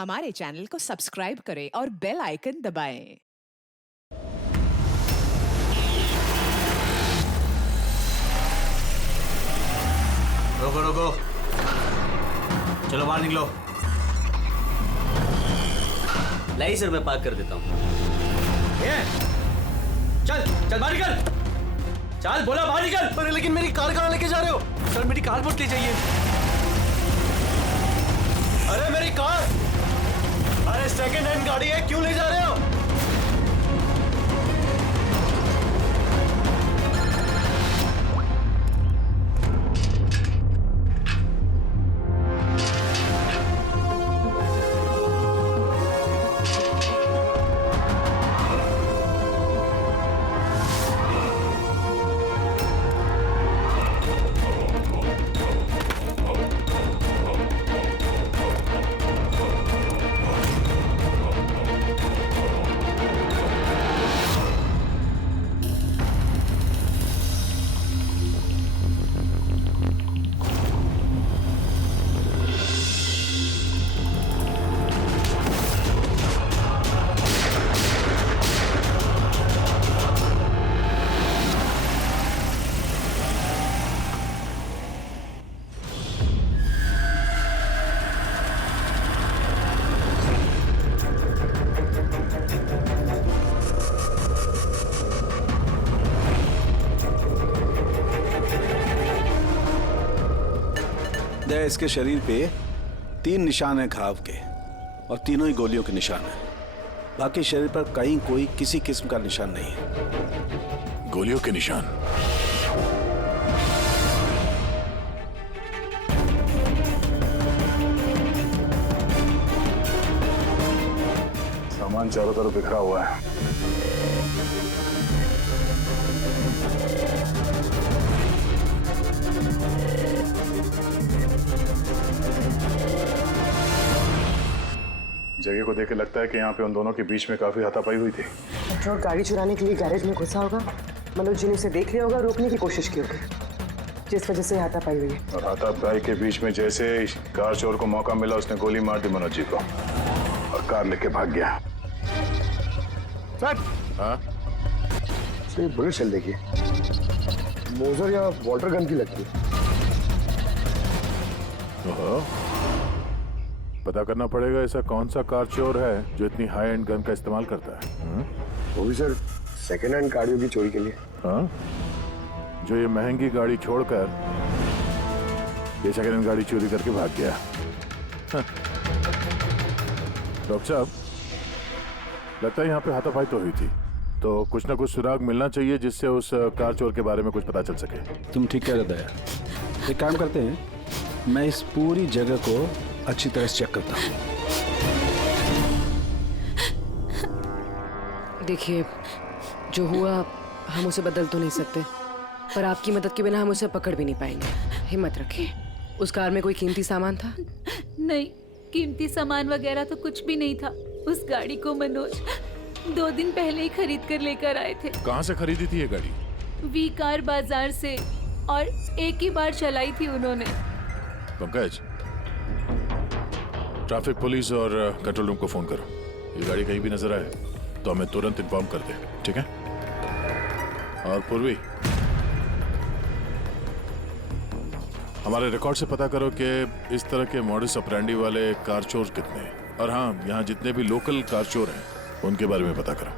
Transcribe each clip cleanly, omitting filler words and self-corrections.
हमारे चैनल को सब्सक्राइब करें और बेल आइकन दबाएं। रोको रोको, चलो बाहर निकलो। लाई सर, मैं पार्क कर देता हूँ। चल चल बाहर निकल, चल बोला बाहर निकल। अरे लेकिन मेरी कार कहाँ लेके जा रहे हो? सर मेरी कार मत ले जाइए। अरे मेरी कार, अरे सेकंड हैंड गाड़ी है, क्यों ले जा रहे हो? इसके शरीर पे 3 निशान हैं घाव के और तीनों ही गोलियों के निशान हैं। बाकी शरीर पर कहीं कोई किसी किस्म का निशान नहीं है। गोलियों के निशान? सामान चारों तरफ बिखरा हुआ है। जगह को देख के लगता है कि यहाँ पे उन दोनों के बीच में काफी हाथापाई हुई थी। पेट्रोल गाड़ी चुराने के लिए गैरेज में घुसा होगा। मनोज जी ने उसे देख लिया होगा, रोकने की कोशिश की होगी, जिस वजह से हाथापाई हुई है। और हाथापाई के बीच में जैसे कार चोर को मौका मिला, उसने गोली मार दी मनोज जी को और कार लेके भाग गया। हाँ? बुलेट चल देखिए, मोजर या वाटर गन की लगती है। पता करना पड़ेगा ऐसा कौन सा कार चोर है जो इतनी हाई एंड गन का इस्तेमाल करता है। वो भी सर सेकेंड हैंड गाड़ियों की चोरी के लिए। हाँ? जो ये महंगी गाड़ी छोड़कर ये सेकेंड हैंड गाड़ी चोरी करके भाग गया। हाँ। डॉक्टर साहब, लगता है यहाँ पे हाथापाई तो हुई थी, तो कुछ ना कुछ सुराग मिलना चाहिए जिससे उस कार चोर के बारे में कुछ पता चल सके। तुम ठीक कह रहे दया। एक काम करते हैं, मैं इस पूरी जगह को अच्छी तरह से चेक करता हूँ। देखिए, जो हुआ हम उसे बदल तो नहीं सकते, पर आपकी मदद के बिना हम उसे पकड़ भी नहीं पाएंगे। हिम्मत रखिए। उस कार में कोई कीमती सामान था? नहीं, कीमती सामान वगैरह तो कुछ भी नहीं था। उस गाड़ी को मनोज 2 दिन पहले ही खरीद कर लेकर आए थे। कहाँ से खरीदी थी ये गाड़ी? वी कार बाजार से, और एक ही बार चलाई थी उन्होंने। पंकज, ट्रैफिक पुलिस और कंट्रोल रूम को फोन करो। ये गाड़ी कहीं भी नजर आए तो हमें तुरंत इन्फॉर्म कर दे, ठीक है? और पूर्वी, हमारे रिकॉर्ड से पता करो कि इस तरह के मॉडस ऑपरेंडी वाले कार चोर कितने हैं। और हाँ, यहाँ जितने भी लोकल कार चोर हैं उनके बारे में पता करो।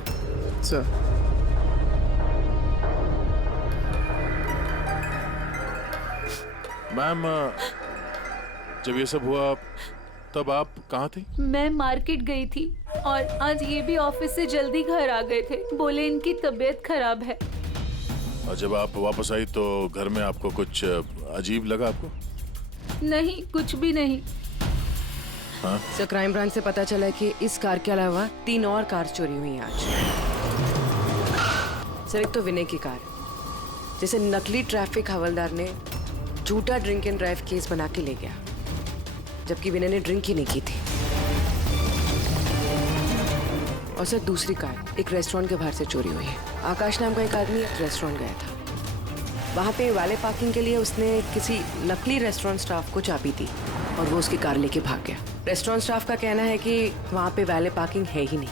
सर, मैम, जब ये सब हुआ तब आप कहाँ थी? मैं मार्केट गई थी और आज ये भी ऑफिस से जल्दी घर आ गए थे। बोले इनकी तबीयत खराब है। और जब आप वापस आई तो घर में आपको कुछ अजीब लगा आपको? नहीं, कुछ भी नहीं। हाँ? सर, क्राइम ब्रांच से पता चला है कि इस कार के अलावा 3 और कार चोरी हुई हैं आज। सर, एक तो विनय की कार, जिसे नकली ट्रैफिक हवलदार ने झूठा ड्रिंक एंड ड्राइव केस बना के ले गया, जबकि विनय ने ड्रिंक ही नहीं की थी। और सर, दूसरी कार एक रेस्टोरेंट के बाहर से चोरी हुई है। आकाश नाम का एक आदमी एक रेस्टोरेंट गया था, वहाँ पे वाले पार्किंग के लिए उसने किसी नकली रेस्टोरेंट स्टाफ को चाबी दी और वो उसकी कार लेके भाग गया। रेस्टोरेंट स्टाफ का कहना है कि वहाँ पे वैले पार्किंग है ही नहीं।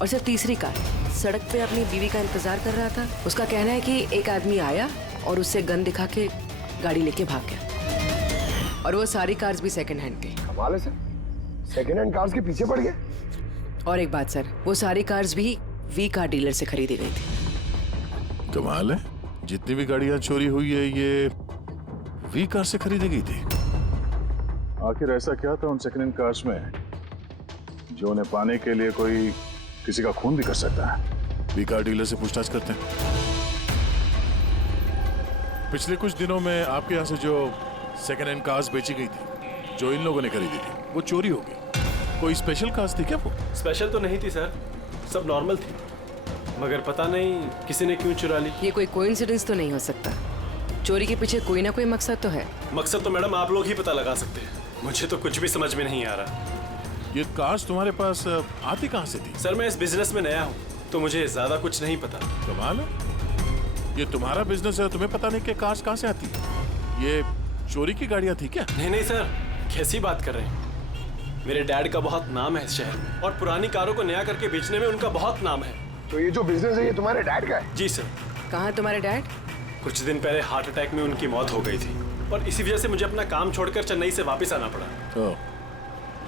और सिर्फ तीसरी कार सड़क पे अपनी बीवी का इंतजार कर रहा था। उसका कहना है कि एक आदमी आया और उससे गन दिखा के गाड़ी लेके भाग गया। और वो सारी कार्स भी सेकंड हैंड के। कमाल है सर, सेकंड हैंड कार्स के पीछे पड़ गए। और एक बात सर, वो सारी कार्स भी वी कार डीलर से खरीदी गई थी। कमाल है, जितनी भी गाड़ियां चोरी हुई है ये वी कार से खरीदी गई थी। आखिर ऐसा क्या था उन सेकंड हैंड कार्स में जो उन्हें पाने के लिए कोई किसी का खून भी कर सकता है? वी कार डीलर से पूछताछ करते हैं। पिछले कुछ दिनों में आपके यहाँ से जो सेकंड हैंड कार्स बेची गई थी, जो इन लोगों ने खरीदी थी, वो चोरी हो गई। कोई स्पेशल कार्स थी क्या वो? स्पेशल तो नहीं थी सर, सब नॉर्मल थी, मगर पता नहीं किसी ने क्यों चुरा ली। ये कोई कोइंसिडेंस तो नहीं हो सकता। चोरी के पीछे कोई ना कोई मकसद तो है। मकसद तो मैडम आप लोग ही पता लगा सकते हैं, मुझे तो कुछ भी समझ में नहीं आ रहा। ये कार्स तुम्हारे पास आती कहाँ से थी? सर मैं इस बिजनेस में नया हूँ तो मुझे ज्यादा कुछ नहीं पता। कमाल है, ये तुम्हारा बिजनेस है, तुम्हें पता नहीं कि कार्स कहाँ से आती है? ये चोरी की गाड़ियाँ थी क्या? नहीं नहीं सर, कैसी बात कर रहे हैं। मेरे डैड का बहुत नाम है इस शहर में और पुरानी कारों को नया करके बेचने में उनका बहुत नाम है। तो ये जो बिजनेस है ये तुम्हारे डैड का है? जी सर। कहाँ है तुम्हारे डैड? कुछ दिन पहले हार्ट अटैक में उनकी मौत हो गई थी और इसी वजह से मुझे अपना काम छोड़कर चेन्नई से वापस आना पड़ा।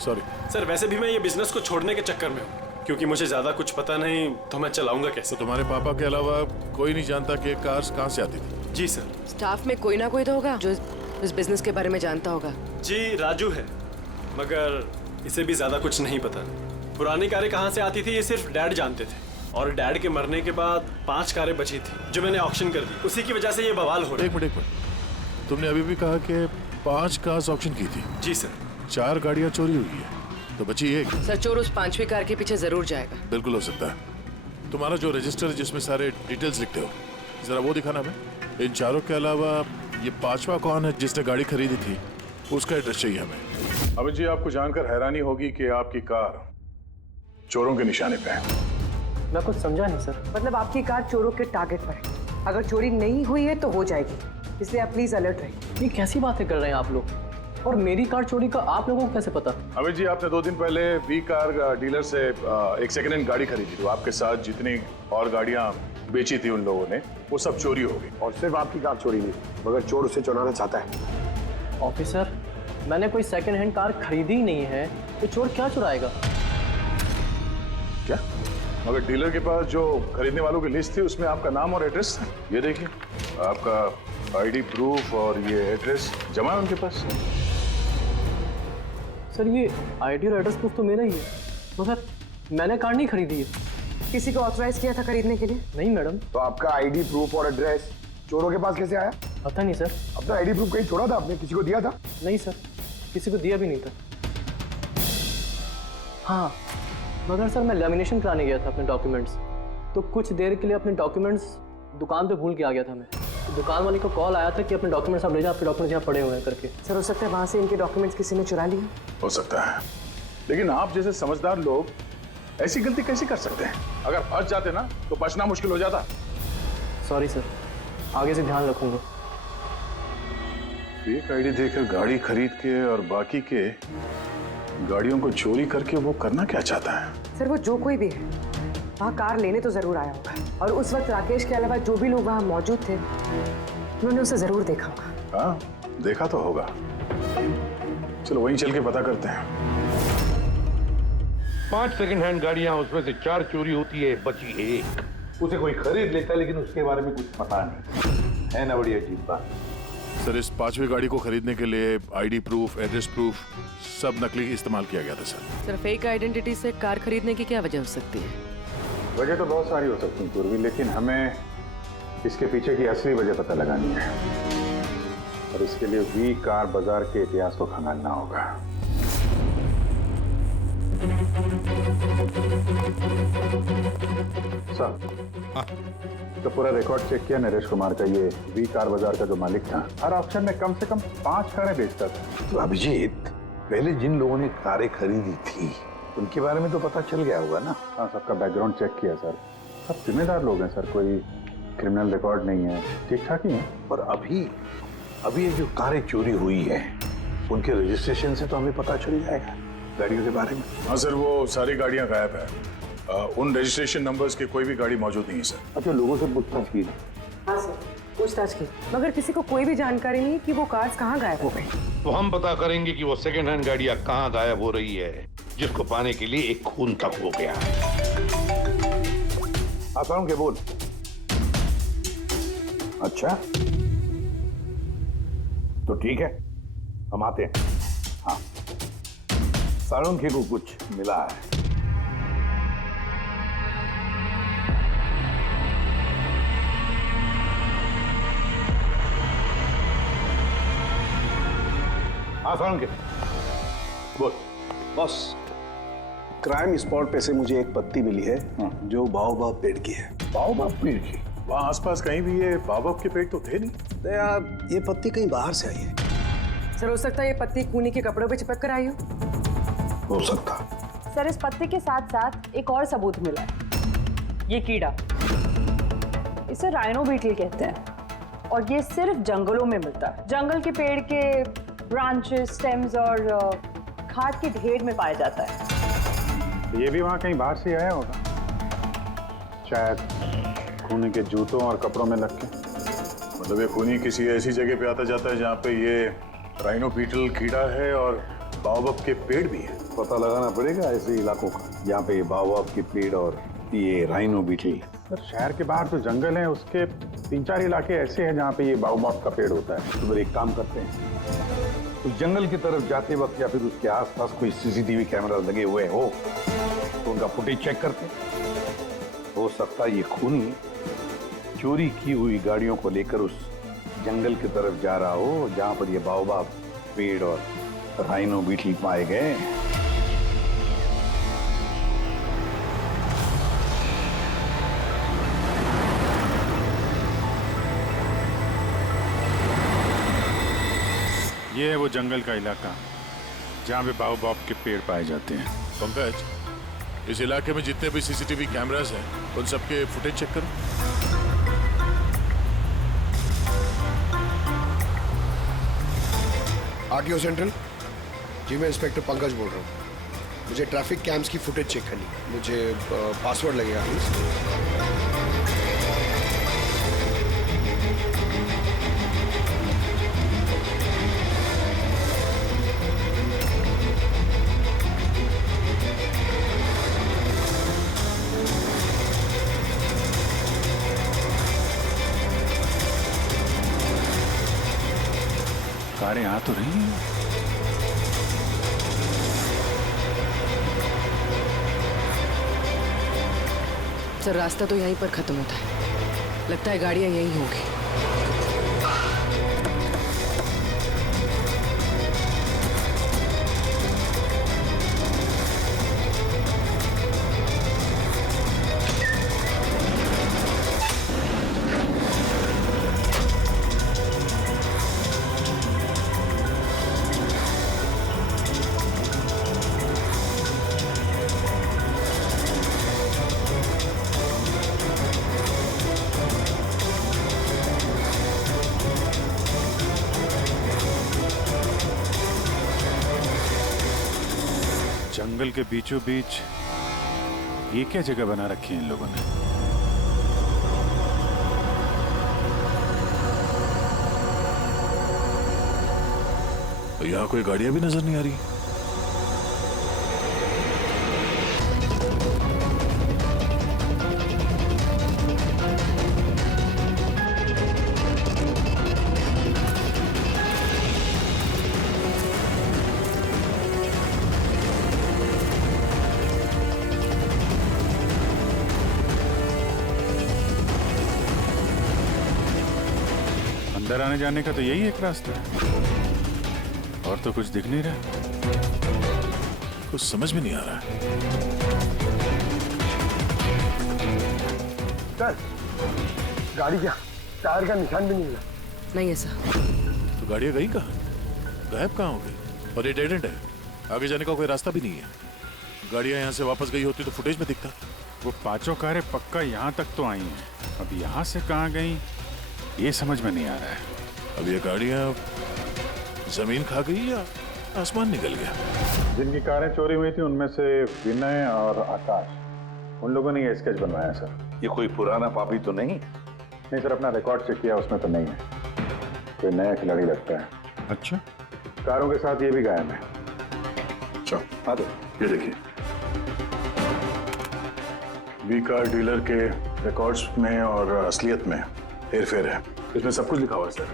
सॉरी सर, वैसे भी मैं ये बिजनेस को छोड़ने के चक्कर में हूँ क्योंकि मुझे ज्यादा कुछ पता नहीं, तो मैं चलाऊंगा कैसे? तो तुम्हारे पापा के अलावा कोई नहीं जानता कि कार्स कहाँ से आती थी? जी सर। स्टाफ में कोई ना कोई तो होगा जो इस बिजनेस के बारे में जानता होगा। जी राजू है, मगर इसे भी ज्यादा कुछ नहीं पता। पुरानी कारें कहाँ से आती थी ये सिर्फ डैड जानते थे और डैड के मरने के बाद 5 कारें बची थी जो मैंने ऑक्शन कर दी, उसी की वजह से ये बवाल हो रहा है। एक मिनट, तुमने अभी भी कहा कि 5 कार्स ऑक्शन की थी। जी सर। 4 गाड़ियाँ चोरी हुई है तो बची एक। सर चोर उस 5वीं कार के पीछे जरूर जाएगा। बिल्कुल हो सकता है। तुम्हारा जो रजिस्टर है जिसमें सारे डिटेल्स लिखते हो, जरा वो दिखाना हमें। इन 4 के अलावा ये 5वां कौन है जिसने गाड़ी खरीदी थी, उसका एड्रेस चाहिए हमें। अमित जी, आपको जानकर हैरानी होगी कि आपकी कार चोरों के निशाने पे है। मैं कुछ समझा नहीं सर। मतलब आपकी कार चोरों के टारगेट पर है। अगर चोरी नहीं हुई है तो हो जाएगी, इसलिए आप प्लीज अलर्ट रहिए। ये कैसी बातें कर रहे हैं आप लोग? और मेरी कार चोरी का आप लोगों को कैसे पता? अमित जी, आपने 2 दिन पहले वी कार डीलर से एक सेकंड हैंड गाड़ी खरीदी थी। आपके साथ जितनी और गाड़ियां बेची थी उन लोगों ने, वो सब चोरी हो गई। और सिर्फ आपकी कार चोरी नहीं, मगर चोर उसे चुराना चाहता है। ऑफिसर, मैंने कोई सेकंड हैंड कार खरीदी ही नहीं है, तो चोर क्या चुराएगा? क्या? मगर डीलर के पास जो खरीदने वालों की लिस्ट थी उसमें आपका नाम और एड्रेस था। ये देखिए, आपका आईडी प्रूफ और ये एड्रेस जमा है उनके पास। सर ये आईडी और एड्रेस प्रूफ तो मेरा ही है, मगर मैंने कार नहीं खरीदी है। किसी को ऑथराइज किया था खरीदने के लिए? नहीं मैडम। तो आपका आईडी प्रूफ और एड्रेस चोरों के पास कैसे आया? पता नहीं सर। अपना आईडी प्रूफ कहीं छोड़ा था आपने? किसी को दिया था? नहीं सर, किसी को दिया भी नहीं था। हाँ, मगर सर मैं लेमिनेशन कराने गया था अपने डॉक्यूमेंट्स, तो कुछ देर के लिए अपने डॉक्यूमेंट्स दुकान पे भूल के आ गया था मैं। तो दुकान वाले को कॉल आया था कि अपने डॉक्यूमेंट्स आप ले जाओ, आपके डॉक्यूमेंट्स यहाँ पड़े हुए हैं करके। सर हो सकता है वहाँ से इनके डॉक्यूमेंट्स किसी ने चुरा लिए। हो सकता है, लेकिन आप जैसे समझदार लोग ऐसी गलती कैसे कर सकते हैं? अगर फंस जाते ना तो बचना मुश्किल हो जाता। सॉरी सर, आगे से ध्यान रखूंगा। फेक आईडी देकर गाड़ी खरीद के और बाकी के गाड़ियों को चोरी करके वो करना क्या चाहता है? सर वो जो कोई भी है वहाँ कार लेने तो जरूर आया होगा, और उस वक्त राकेश के अलावा जो भी लोग वहाँ मौजूद थे उन्होंने उसे जरूर देखा होगा। हाँ, देखा तो होगा। चलो वहीं चल के पता करते हैं। 5 सेकंड हैंड गाड़ियां, उसमें से 4 चोरी होती है, बची एक। उसे कोई खरीद लेता है लेकिन उसके बारे में कुछ पता नहीं है ना। बड़ी अजीब बात। सर इस 5वीं गाड़ी को खरीदने के लिए आईडी प्रूफ, एड्रेस प्रूफ सब नकली इस्तेमाल किया गया था सर। सर फेक आइडेंटिटी से कार खरीदने की क्या वजह हो सकती है? वजह तो बहुत सारी हो सकती है पूर्वी, लेकिन हमें इसके पीछे की असली वजह पता लगानी है और इसके लिए वी कार बाजार के इतिहास को खंगालना होगा। तो पूरा रिकॉर्ड चेक किया नरेश कुमार का। ये वी कार बाजार का जो मालिक था, हर ऑक्शन में कम से कम 5 कारें बेचता था। तो अभिजीत, पहले जिन लोगों ने कारें खरीदी थी उनके बारे में तो पता चल गया होगा ना? हाँ, सबका बैकग्राउंड चेक किया सर। सब जिम्मेदार लोग हैं सर, कोई क्रिमिनल रिकॉर्ड नहीं है, ठीक ठाक ही है। और अभी ये जो कारें चोरी हुई है उनके रजिस्ट्रेशन से तो हमें पता चल जाएगा। गाड़ियों के बारे में? हाँ सर, वो सारी गाड़ियाँ गायब है। उन रजिस्ट्रेशन नंबर्स की कोई भी गाड़ी मौजूद नहीं है सर। अच्छा, लोगों से पूछताछ की? हाँ सर, पूछताछ की, मगर किसी को कोई भी जानकारी नहीं कि वो कार्स कहाँ गायब हो गई। तो हम पता करेंगे कि वो सेकंड हैंड गाड़ियां कहाँ गायब हो रही है, जिसको पाने के लिए एक खून तक हो गया। आसान के बोल। अच्छा, तो ठीक है, हम आते हैं। हाँ, साळुंखे को कुछ मिला है। हाँ साळुंखे, बोल। बॉस, क्राइम स्पॉट पे से मुझे एक पत्ती मिली है जो बाओबाब पेड़ की है। बाओबाब पेड़ की? वहाँ आसपास कहीं भी ये बाओबाब के पेड़ तो थे नहीं। तो यार, ये पत्ती कहीं बाहर से आई है। सर, हो सकता है ये पत्ती खूनी के कपड़ों पे चिपक कर आई हो सकता। सर, इस पत्ते के साथ साथ एक और सबूत मिला है। ये कीड़ा, इसे राइनो बीटल कहते हैं और ये सिर्फ जंगलों में मिलता है। जंगल के पेड़ के ब्रांचेस, स्टेम्स और खाद के ढेर में पाया जाता है। ये भी वहाँ कहीं बाहर से आया होगा, शायद खूनी के जूतों और कपड़ों में लग के। मतलब ये खूनी किसी ऐसी जगह पे आता जाता है जहाँ पे ये राइनो बीटल कीड़ा है और बाओबाब के पेड़ भी है। पता लगाना पड़ेगा ऐसे इलाकों का जहाँ पे बाओबाब के पेड़ और ये राइनो बीटल। सर, शहर के बाहर तो जंगल है, उसके 3-4 इलाके ऐसे हैं जहाँ पे ये बाओबाब का पेड़ होता है। तो फिर एक काम करते हैं, उस जंगल की तरफ जाते वक्त या फिर उसके आसपास कोई सीसीटीवी कैमरा लगे हुए हो तो उनका फुटेज चेक करते हैं। हो सकता है ये खूनी चोरी की हुई गाड़ियों को लेकर उस जंगल की तरफ जा रहा हो जहां पर ये बाओबाब पेड़ और राइनो बीटल पाए गए। ये है वो जंगल का इलाका जहाँ पे बाओबाब के पेड़ पाए जाते हैं। पंकज, इस इलाके में जितने भी सीसीटीवी कैमरास हैं उन सबके फुटेज चेक करो। आरटीओ सेंट्रल जी, मैं इंस्पेक्टर पंकज बोल रहा हूँ। मुझे ट्रैफिक कैम्स की फुटेज चेक करनी है। मुझे पासवर्ड लगेगा प्लीज। कारें आ तो रही हैं। सर, रास्ता तो यहीं पर खत्म होता है। लगता है गाड़ियां यहीं होंगी। जंगल के बीचों बीच ये क्या जगह बना रखी है इन लोगों ने? तो यहाँ कोई गाड़ियां भी नजर नहीं आ रही। अंदर आने जाने का तो यही एक रास्ता है, और तो कुछ दिख नहीं रहा। कुछ समझ में नहीं आ रहा है। सर, गाड़ी क्या टायर का निशान भी नहीं मिला। नहीं है सर। तो गाड़ियां गई कहाँ? गायब कहाँ हो गई? और ये डेड एंड है, आगे जाने का कोई रास्ता भी नहीं है। गाड़ियां यहाँ से वापस गई होती तो फुटेज में दिखता। वो पांचों कारें पक्का यहाँ तक तो आई हैं, अब यहाँ से कहाँ गई ये समझ में नहीं आ रहा है। अब ये गाड़ियां जमीन खा गई या आसमान निकल गया। जिनकी कारें चोरी हुई थी उनमें से विनय और आकाश, उन लोगों ने ये स्केच बनवाया सर। ये कोई पुराना पापी तो नहीं? नहीं सर, अपना रिकॉर्ड चेक किया, उसमें तो नहीं है। कोई नया खिलाड़ी लगता है। अच्छा, कारों के साथ ये भी गायब है। अच्छा, आ दो, ये देखिए। वी कार डीलर के रिकॉर्ड्स में और असलियत में हेरफेर है। इसमें सब कुछ लिखा हुआ है सर।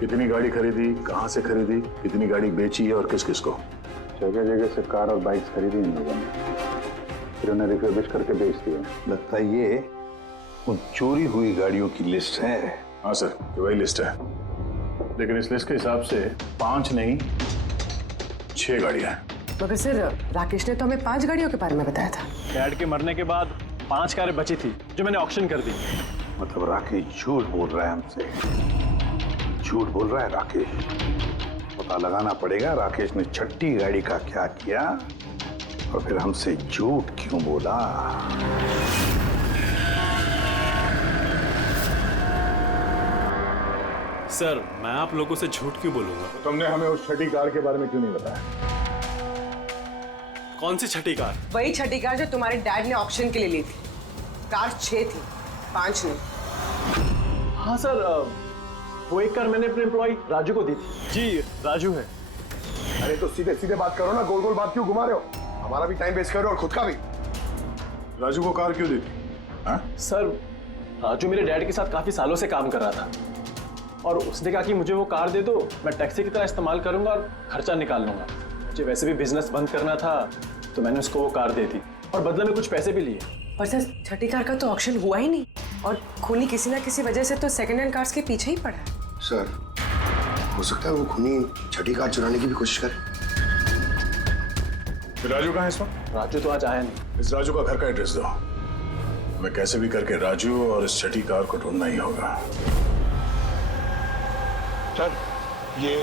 कितनी गाड़ी खरीदी, कहाँ से खरीदी, कितनी गाड़ी बेची है और किस किस को। जगह जगह से कार और बाइक्स खरीदी इन लोगों ने, फिर उन्हें रिफर्बिश करके बेच दिया। लगता है ये उन चोरी हुई गाड़ियों की लिस्ट है। हाँ सर, ये वही लिस्ट है, लेकिन इस लिस्ट के हिसाब से 5 नहीं 6 गाड़ियां हैं। मगर सर, राकेश ने तो हमें 5 गाड़ियों के बारे में बताया था। डैड के मरने के बाद 5 कारें बची थी जो मैंने ऑक्शन कर दी। मतलब राकेश झूठ बोल रहा है हमसे, झूठ बोल रहा है राकेश। पता लगाना पड़ेगा राकेश ने छठी गाड़ी का क्या किया और फिर हमसे झूठ क्यों बोला। सर, मैं आप लोगों से झूठ क्यों बोलूंगा? तो तुमने हमें उस छठी कार के बारे में क्यों नहीं बताया? कौन सी छठी कार? वही छठी कार जो तुम्हारे डैड ने ऑक्शन के लिए ली थी। कार 6 थी, 5 नहीं। हाँ सर, वो एक कार मैंने अपने एम्प्लॉय राजू को दी थी। जी, राजू है। अरे तो सीधे सीधे बात करो ना, गोल गोल बात क्यों घुमा रहे हो? हमारा भी टाइम वेस्ट कर रहे हो और खुद का भी। राजू को कार क्यों दी थी? सर, राजू मेरे डैड के साथ काफी सालों से काम कर रहा था और उसने कहा कि मुझे वो कार दे दो, मैं टैक्सी की तरह इस्तेमाल करूंगा और खर्चा निकाल लूंगा। मुझे वैसे भी बिजनेस बंद करना था तो मैंने उसको वो कार दे दी और बदले में कुछ पैसे भी लिए। पर सर, छठी कार का तो ऑक्शन हुआ ही नहीं और खूनी किसी ना किसी वजह से तो सेकंड हैंड कार्स के पीछे ही पड़ा है। सर, हो सकता है वो खूनी छठी कार चुराने की भी कोशिश करे। राजू कहाँ है इस वक्त? राजू तो आज आया नहीं। इस राजू का घर का एड्रेस दो, मैं कैसे भी करके राजू और इस छठी कार को ढूंढना ही होगा। सर, ये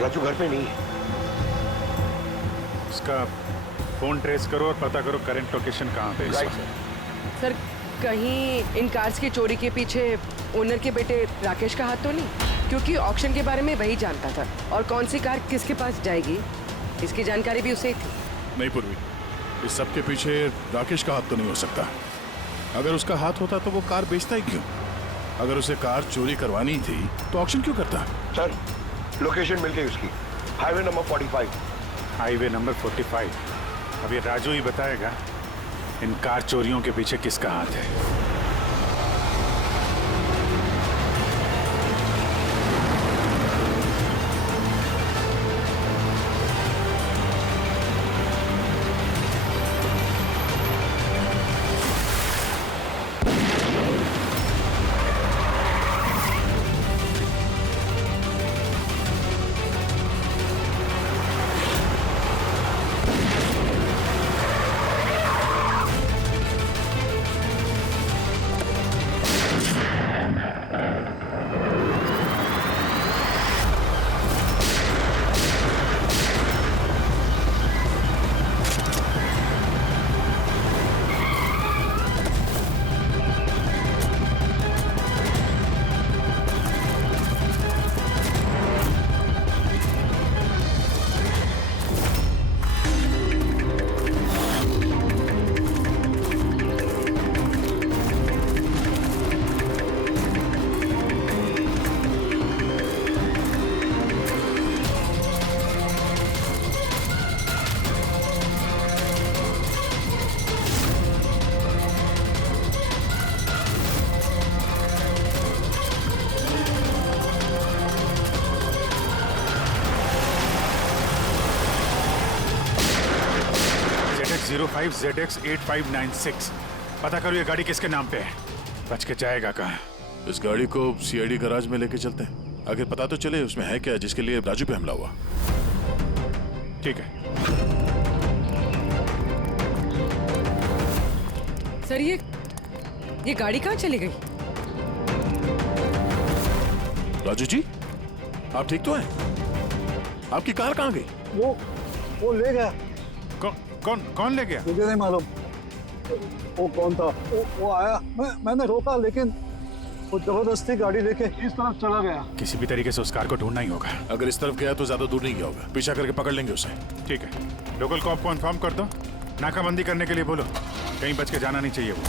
राजू घर पे नहीं है। इसका फोन ट्रेस करो और पता करो करंट लोकेशन कहाँ पे है। सर, कहीं इन कार्स की चोरी के पीछे ओनर के बेटे राकेश का हाथ तो नहीं? क्योंकि ऑक्शन के बारे में वही जानता था और कौन सी कार किसके पास जाएगी इसकी जानकारी भी उसे ही थी। नहीं पूर्वी, इस सब के पीछे राकेश का हाथ तो नहीं हो सकता। अगर उसका हाथ होता तो वो कार बेचता ही क्यों? अगर उसे कार चोरी करवानी थी तो ऑक्शन क्यों करता? सर, लोकेशन मिल गई उसकी, हाईवे नंबर 45। Highway number 45। अब ये राजू ही बताएगा इन कार चोरियों के पीछे किसका हाथ है। ZX8596। पता करो ये गाड़ी किसके नाम पे है। बच के जाएगा कहाँ? इस गाड़ी को सीआईडी गैराज में लेके चलते हैं, आखिर पता तो चले उसमें है क्या जिसके लिए राजू पे हमला हुआ। ठीक है सर, ये गाड़ी कहाँ चली गई? राजू जी, आप ठीक तो हैं? आपकी कार कहाँ गई? वो ले गया। कौन ले गया? मुझे नहीं मालूम वो कौन था। वो आया, मैंने रोका लेकिन वो जबरदस्ती गाड़ी लेके इस तरफ चला गया। किसी भी तरीके से उस कार को ढूंढना ही होगा। अगर इस तरफ गया तो ज्यादा दूर नहीं गया होगा, पीछा करके पकड़ लेंगे उसे। ठीक है, लोकल कॉप को इन्फॉर्म कर दो, नाकाबंदी करने के लिए बोलो, कहीं बच के जाना नहीं चाहिए वो।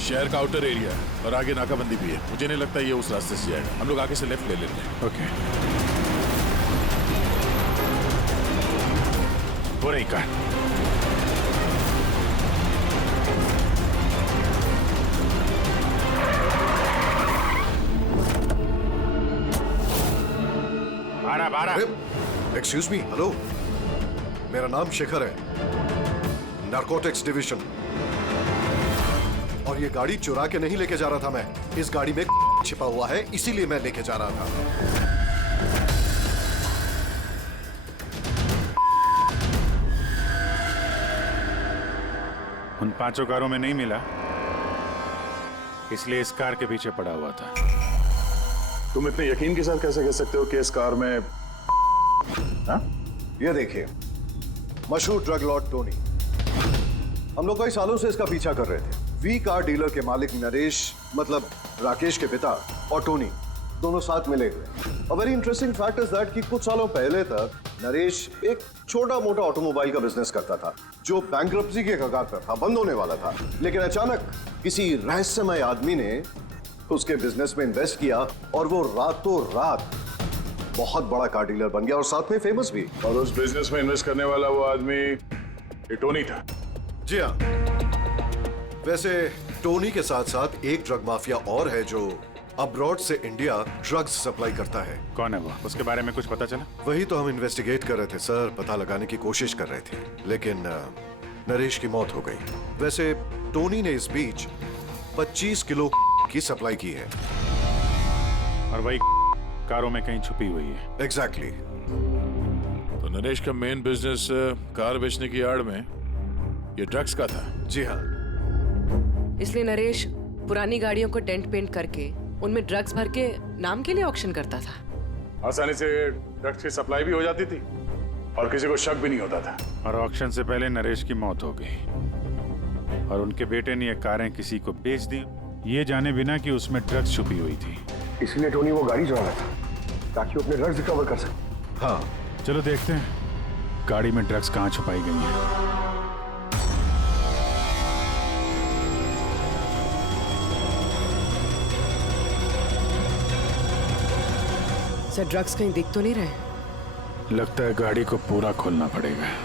शहर का आउटर एरिया है और आगे नाकाबंदी भी है। मुझे नहीं लगता ये उस रास्ते से जाएगा। हम लोग आगे से लेफ्ट ले लेते हैं। ओके, हो रही कार। एक्सक्यूज मी, हेलो, मेरा नाम शेखर है, नारकोटिक्स डिवीजन। और ये गाड़ी चुरा के नहीं लेके जा रहा था मैं, इस गाड़ी में छिपा हुआ है, इसीलिए मैं लेके जा रहा था। उन 5 कारों में नहीं मिला, इसलिए इस कार के पीछे पड़ा हुआ था। तुम इतने यकीन के साथ कैसे कह सकते हो कि इस कार में? हाँ? ये देखिए, मशहूर ड्रग लॉर्ड टोनी, हम लोग कई सालों से इसका पीछा कर रहे थे। वी कार डीलर के मालिक नरेश, मतलब राकेश के पिता, और टोनी दोनों साथ मिले हुए। A very interesting fact is that कि कुछ सालों पहले तक नरेश एक छोटा मोटा ऑटोमोबाइल का बिजनेस करता था जो बैंक्रप्सी के कगार पर था, बंद होने वाला था। लेकिन अचानक किसी रहस्यमय आदमी ने उसके बिजनेस में इन्वेस्ट किया और वो रातों रात बहुत बड़ा कार डीलर बन गया और साथ में फेमस भी। और उस बिजनेस में इन्वेस्ट करने वाला वो आदमी ये टोनी था? जी हाँ। वैसे टोनी के साथ साथ एक ड्रग माफिया और है जो अब्रॉड से इंडिया ड्रग्स सप्लाई करता है। कौन है वो? उसके बारे में कुछ पता चला? वही तो हम इन्वेस्टिगेट कर रहे थे सर, पता लगाने की कोशिश कर रहे थे, लेकिन नरेश की मौत हो गई। वैसे टोनी ने इस बीच 25 किलो की सप्लाई की है और वही कारों में कहीं छुपी हुई है। एग्जैक्टली। तो नरेश का मेन बिजनेस कार बेचने की आड़ में ये ड्रग्स का था? जी हाँ। इसलिए नरेश पुरानी गाड़ियों को डेंट पेंट करके उनमें ड्रग्स भर के नाम के लिए ऑक्शन करता था। आसानी से ड्रग्स की सप्लाई भी हो जाती थी और किसी को शक भी नहीं होता था। और ऑक्शन से पहले नरेश की मौत हो गई और उनके बेटे ने ये कारें किसी को बेच दी, ये जाने बिना कि उसमें ड्रग्स छुपी हुई थी। इसलिए टोनी वो गाड़ी चला रहा था ताकि वो अपने ड्रग्स रिकवर कर सके। हाँ, चलो देखते हैं गाड़ी में ड्रग्स कहाँ छुपाई गई हैं। सर, ड्रग्स कहीं दिख तो नहीं रहे? लगता है गाड़ी को पूरा खोलना पड़ेगा।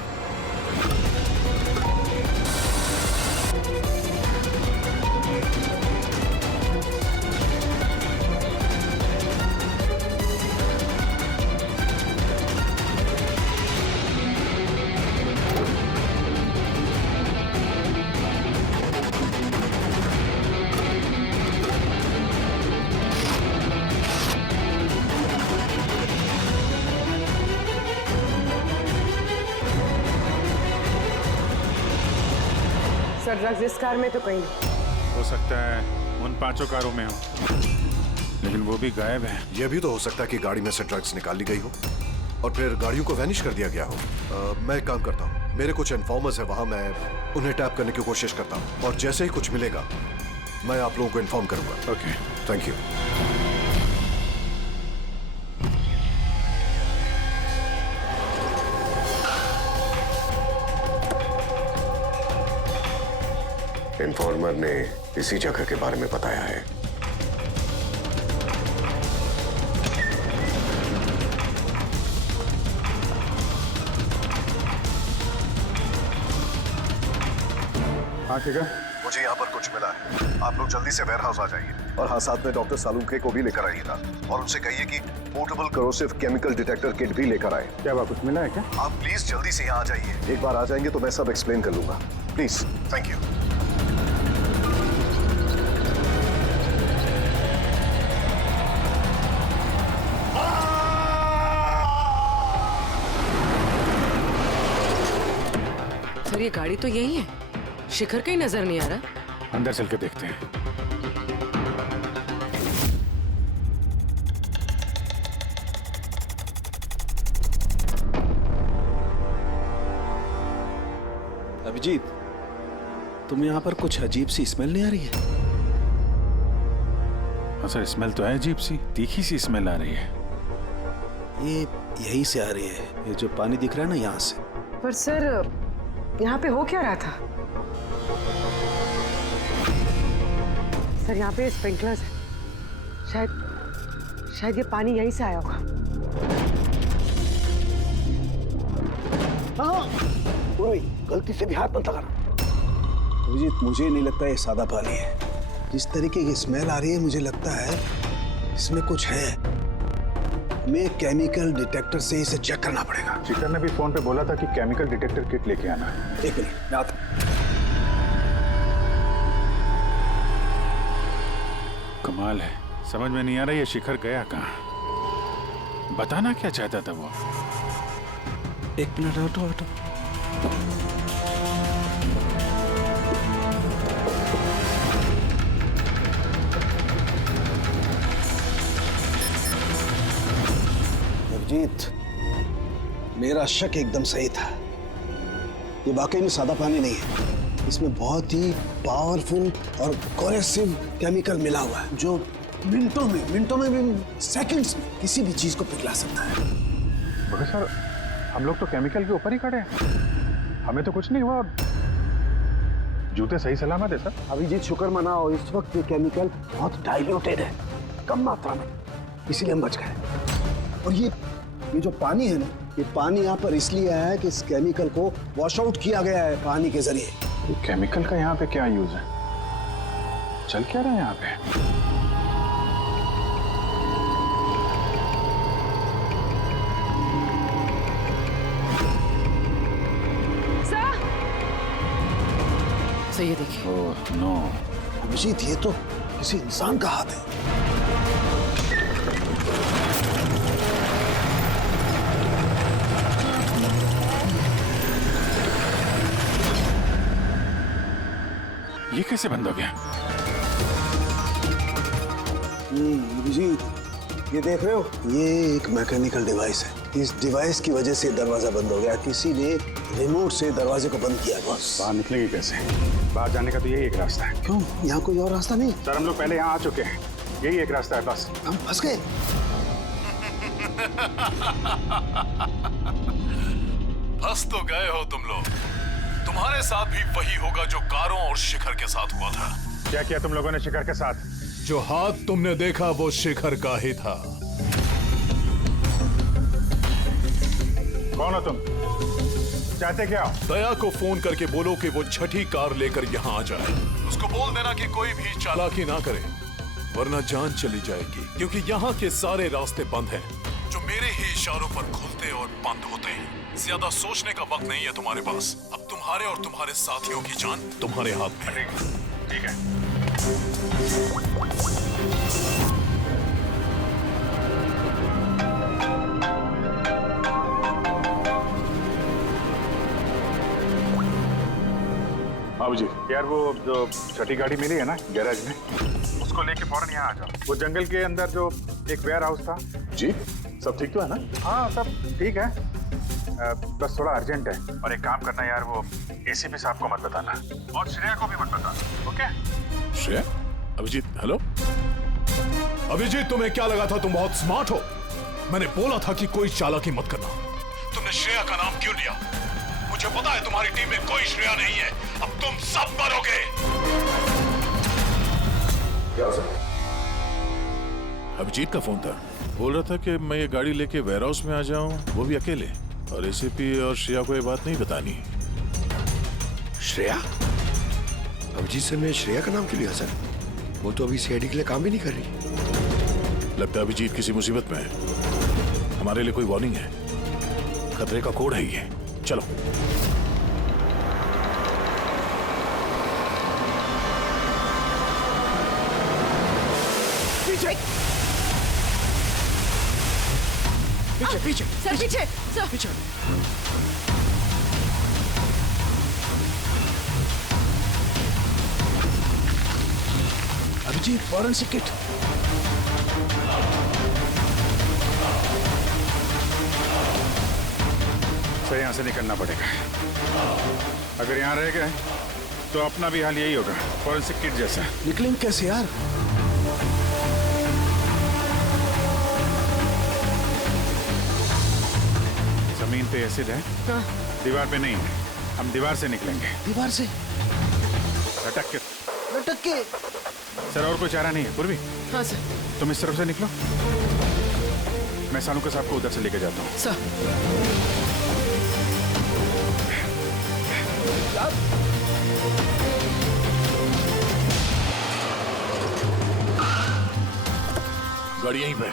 सर, ड्रग्स इस कार में तो कहीं नहीं। हो सकता है उन 5 कारों में हो, लेकिन वो भी गायब है। यह भी तो हो सकता है कि गाड़ी में से ड्रग्स निकाल ली गई हो और फिर गाड़ियों को वैनिश कर दिया गया हो। मैं एक काम करता हूँ, मेरे कुछ इन्फॉर्मर्स है वहां, मैं उन्हें टैप करने की कोशिश करता हूँ और जैसे ही कुछ मिलेगा मैं आप लोगों को इन्फॉर्म करूंगा। Okay, thank you. इन्फॉर्मर ने इसी जगह के बारे में बताया है। हाँ ठीक है, मुझे यहाँ पर कुछ मिला है, आप लोग जल्दी से वेयरहाउस आ जाइए और हाँ, साथ में डॉक्टर सालुंखे को भी लेकर आइएगा और उनसे कहिए कि portable corrosive chemical detector kit भी लेकर आए। क्या बात, कुछ मिला है क्या? आप प्लीज जल्दी से यहाँ आ जाइए। एक बार आ जाएंगे तो मैं सब एक्सप्लेन कर लूंगा। Please, thank you. सर, ये गाड़ी तो यही है, शिखर कहीं नजर नहीं आ रहा। अंदर चल के देखते हैं। अभिजीत, तुम यहाँ पर कुछ अजीब सी स्मेल नहीं आ रही है? हाँ सर, स्मेल तो है अजीब सी, तीखी सी स्मेल आ रही है। ये यहीं से आ रही है, ये जो पानी दिख रहा है ना, यहाँ से। पर सर, यहाँ पे हो क्या रहा था? सर, यहाँ पे स्प्रिंकलर्स है, शायद ये पानी यहीं से आया होगा। गलती से भी हाथ मत लगाना। अभिजीत, मुझे नहीं लगता ये सादा पानी है। जिस तरीके की स्मेल आ रही है, मुझे लगता है इसमें कुछ है। हमें केमिकल डिटेक्टर से इसे चेक करना पड़ेगा। चिकन ने भी फोन पे बोला था कि केमिकल डिटेक्टर किट लेके आना है। एक मिनट, मैं आता हूं। कमाल है, समझ में नहीं आ रहा ये शिखर गया कहाँ। बताना क्या चाहता था वो? एक मिनट, हटो। अभिजीत, मेरा शक एकदम सही था। ये वाकई में सादा पानी नहीं है। इसमें बहुत ही पावरफुल और कोरेसिव केमिकल मिला हुआ है, जो मिनटों में भी, सेकंड्स में किसी भी चीज को पिघला सकता है। मगर सर, हम लोग तो केमिकल के ऊपर ही खड़े हैं, हमें तो कुछ नहीं हुआ। जूते सही सलामत है सर। अभिजीत, शुक्र मनाओ, इस वक्त ये केमिकल बहुत डाइल्यूटेड है, कम मात्रा में, इसीलिए हम बच गए। और ये जो पानी है ना, ये पानी यहाँ पर इसलिए आया है कि इस केमिकल को वॉश आउट किया गया है पानी के जरिए। ये केमिकल का यहाँ पे क्या यूज है? चल क्या रहा है यहाँ पे? सर, ये देखिए। Oh no. अभिजीत, ये तो किसी इंसान का हाथ है। ये कैसे बंद हो गया? अभिजीत, ये देख रहे हो, ये एक मैकेनिकल डिवाइस है। इस डिवाइस की वजह से दरवाजा बंद हो गया। किसी ने रिमोट से दरवाजे को बंद किया। बस बाहर निकलेंगे कैसे? बाहर जाने का तो यही एक रास्ता है। क्यों, यहाँ कोई और रास्ता नहीं? सर, हम लोग पहले यहाँ आ चुके हैं, यही एक रास्ता है बस। हम फंस गए। फंस तो गए हो तुम लोग। तुम्हारे साथ भी वही होगा जो कारों और शिखर के साथ हुआ था। क्या किया तुम लोगों ने शिखर के साथ? जो हाथ तुमने देखा वो शिखर का ही था। कौन हो तुम? चाहते क्या हो? दया को फोन करके बोलो कि वो छठी कार लेकर यहाँ आ जाए। उसको बोल देना कि कोई भी चालाकी ना करे, वरना जान चली जाएगी। क्योंकि यहाँ के सारे रास्ते बंद हैं, जो मेरे ही इशारों पर खुलते और बंद होते हैं। ज्यादा सोचने का वक्त नहीं है तुम्हारे पास। अब तुम्हारे और तुम्हारे साथियों की जान तुम्हारे हाथ में है। ठीक है। बाबू जी, यार वो जो छठी गाड़ी मिली है ना गैराज में, उसको लेके फौरन यहाँ आ जाओ। वो जंगल के अंदर जो एक वेयर हाउस था। जी, सब ठीक तो है ना? हाँ, सब ठीक है, बस थोड़ा अर्जेंट है। और एक काम करना यार, वो एसीपी साहब को मत बताना और श्रेया को भी मत बताना, ओके? श्रेया? अभिजीत, हेलो अभिजीत, तुम्हें क्या लगा था तुम बहुत स्मार्ट हो? मैंने बोला था कि कोई चालाकी मत करना। तुमने श्रेया का नाम क्यों लिया? मुझे पता है तुम्हारी टीम में कोई श्रेया नहीं है। अब तुम सब मरोगे। क्या सर? अभिजीत का फोन था, बोल रहा था कि मैं ये गाड़ी लेके वेयर हाउस में आ जाऊं, वो भी अकेले। और एसीपी और श्रेया को ये बात नहीं बतानी। श्रेया? अभिजीत सर ने श्रेया का नाम क्यों लिया सर? वो तो अभी सीआईडी के लिए काम भी नहीं कर रही। लगता है अभिजीत किसी मुसीबत में है। हमारे लिए कोई वार्निंग है, खतरे का कोड है ये। चलो। पीछे पीछे पीछे सर, पीछे सर। पीछे। अभिजीत, फौरन से किट। सर, यहाँ से निकलना पड़ेगा। अगर यहाँ रह गए तो अपना भी हाल यही होगा, फॉरेंसिक किट जैसा। निकलेंगे कैसे यार? जमीन पे एसिड है, दीवार पे नहीं है। हम दीवार से निकलेंगे। दीवार से? लटक के। लटक के? सर और कोई चारा नहीं है पूर्वी? हाँ सर। तुम इस तरफ से निकलो, मैं सानू साहब को उधर से लेके जाता हूँ। सर। गाड़ी यहीं पे।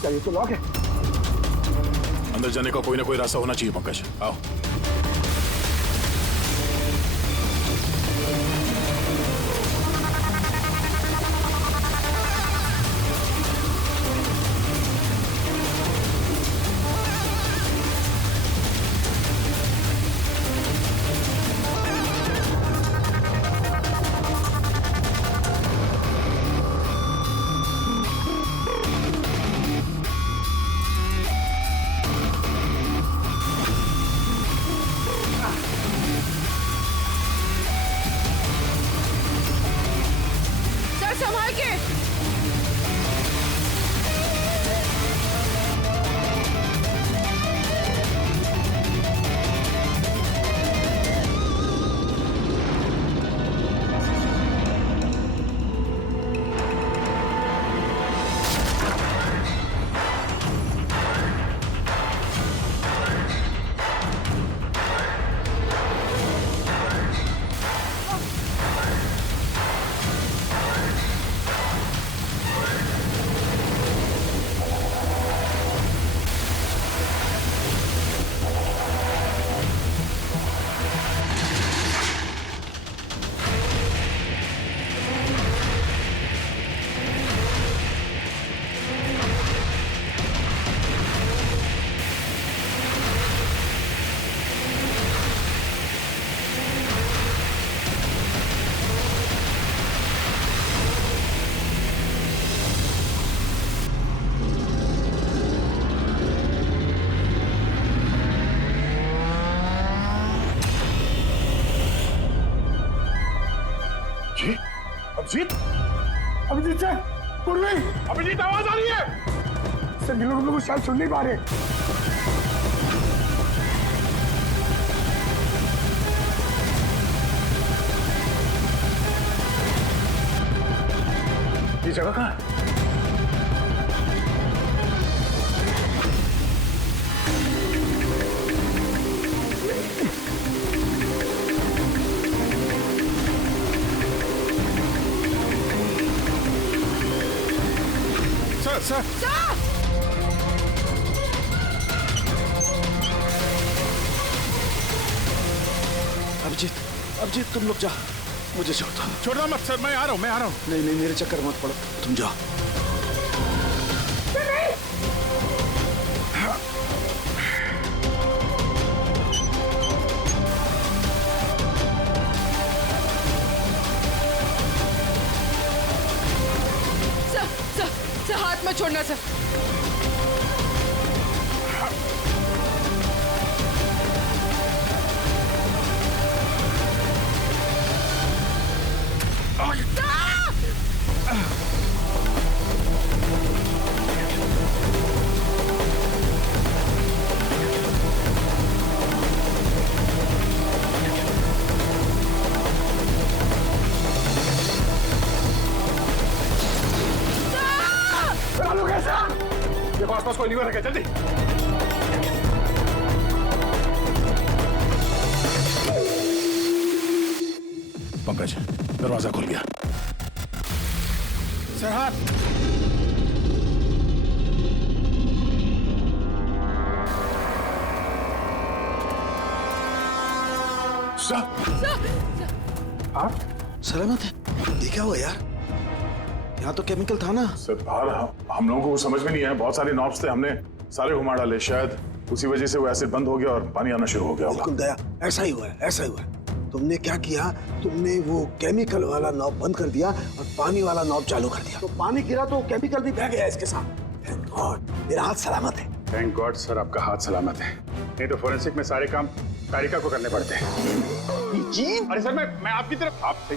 क्या ये तो लॉक है? अंदर जाने का कोई ना कोई रास्ता होना चाहिए पंकज, आओ। संभाल के। अभिजीत, अभिजीत सर, पूर्वी, अभिजीत आवाज आ रही है। सर ये लोग हम लोग को शायद सुन नहीं पा रहे। ये जगह कहाँ है? सर अभिजीत तुम लोग जा, मुझे छोड़ना मत सर, मैं आ रहा हूँ। नहीं मेरे चक्कर मत पड़ो, तुम जाओ। सर हाथ मत छोड़ना सर। देखो आसपास कोई नहीं हो रखा, जल्दी। पंकज दरवाजा खुल गया। सर हाथ। सलामत है? ये क्या हुआ यार? यहाँ तो केमिकल था ना। सर बाहर हम लोगों को समझ में नहीं आया, बहुत सारे नॉब्स थे, हमने सारे घुमा डाले, शायद उसी वजह से वो एसिड बंद हो गया और पानी आना शुरू हो गया। बिल्कुल दया, ऐसा ही हुआ है, ऐसा ही हुआ है। तुमने क्या किया, तुमने वो केमिकल वाला नॉब बंद कर दिया और पानी वाला नॉब चालू कर दिया, तो पानी गिरा तो केमिकल भी बह गया इसके साथ। गॉड, मेरा हाथ सलामत है। थैंक गॉड सर, आपका हाथ सलामत है, नहीं तो फोरेंसिक में सारे काम कारिका को करने पड़ते हैं। जी अरे सर, मैं आपकी तरफ आपसे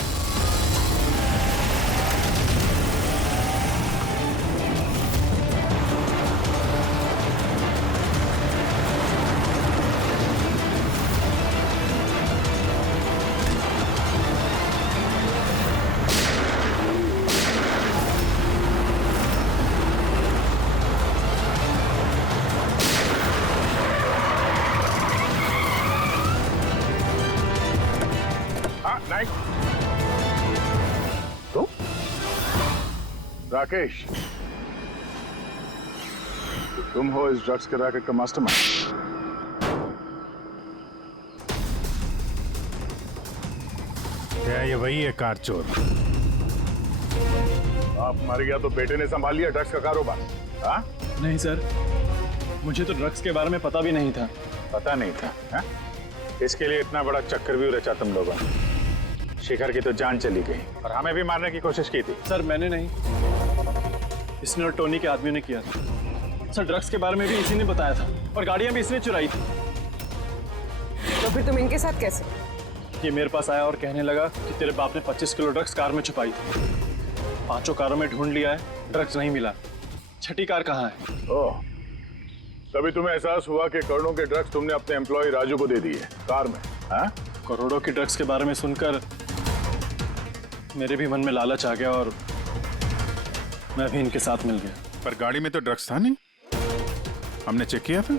तो राकेश, तुम हो इस ड्रग्स के रैकेट का मास्टरमाइंड। क्या ये वही है कार चोर? आप मर गया तो बेटे ने संभाल लिया ड्रग्स का कारोबार? हाँ? नहीं सर, मुझे तो ड्रग्स के बारे में पता भी नहीं था। पता नहीं था हा? इसके लिए इतना बड़ा चक्कर भी रचा तुम लोगों ने। शिखर की तो जान चली गई और हमें भी मारने की कोशिश की थी। सर मैंने नहीं, इसने और टोनी के आदमियों ने किया था। सर ड्रग्स के बारे में भी इसी ने बताया था और गाड़ियां भी इसने चुराई थी। तो फिर तुम इनके साथ कैसे? ये मेरे पास आया और कहने लगा कि तेरे बाप ने 25 किलो ड्रग्स कार में छुपाई थी। 5 कारों में ढूंढ लिया है, ड्रग्स नहीं मिला। छठी कार कहाँ है? ओह, तभी तुम्हें एहसास हुआ कि करोड़ों के ड्रग्स तुमने अपने एम्प्लॉय राजू को दे दिए कार में। हाँ? करोड़ों के ड्रग्स के बारे में सुनकर मेरे भी मन में लालच आ गया और मैं भी इनके साथ मिल गया। पर गाड़ी में तो ड्रग्स था नहीं, हमने चेक किया था।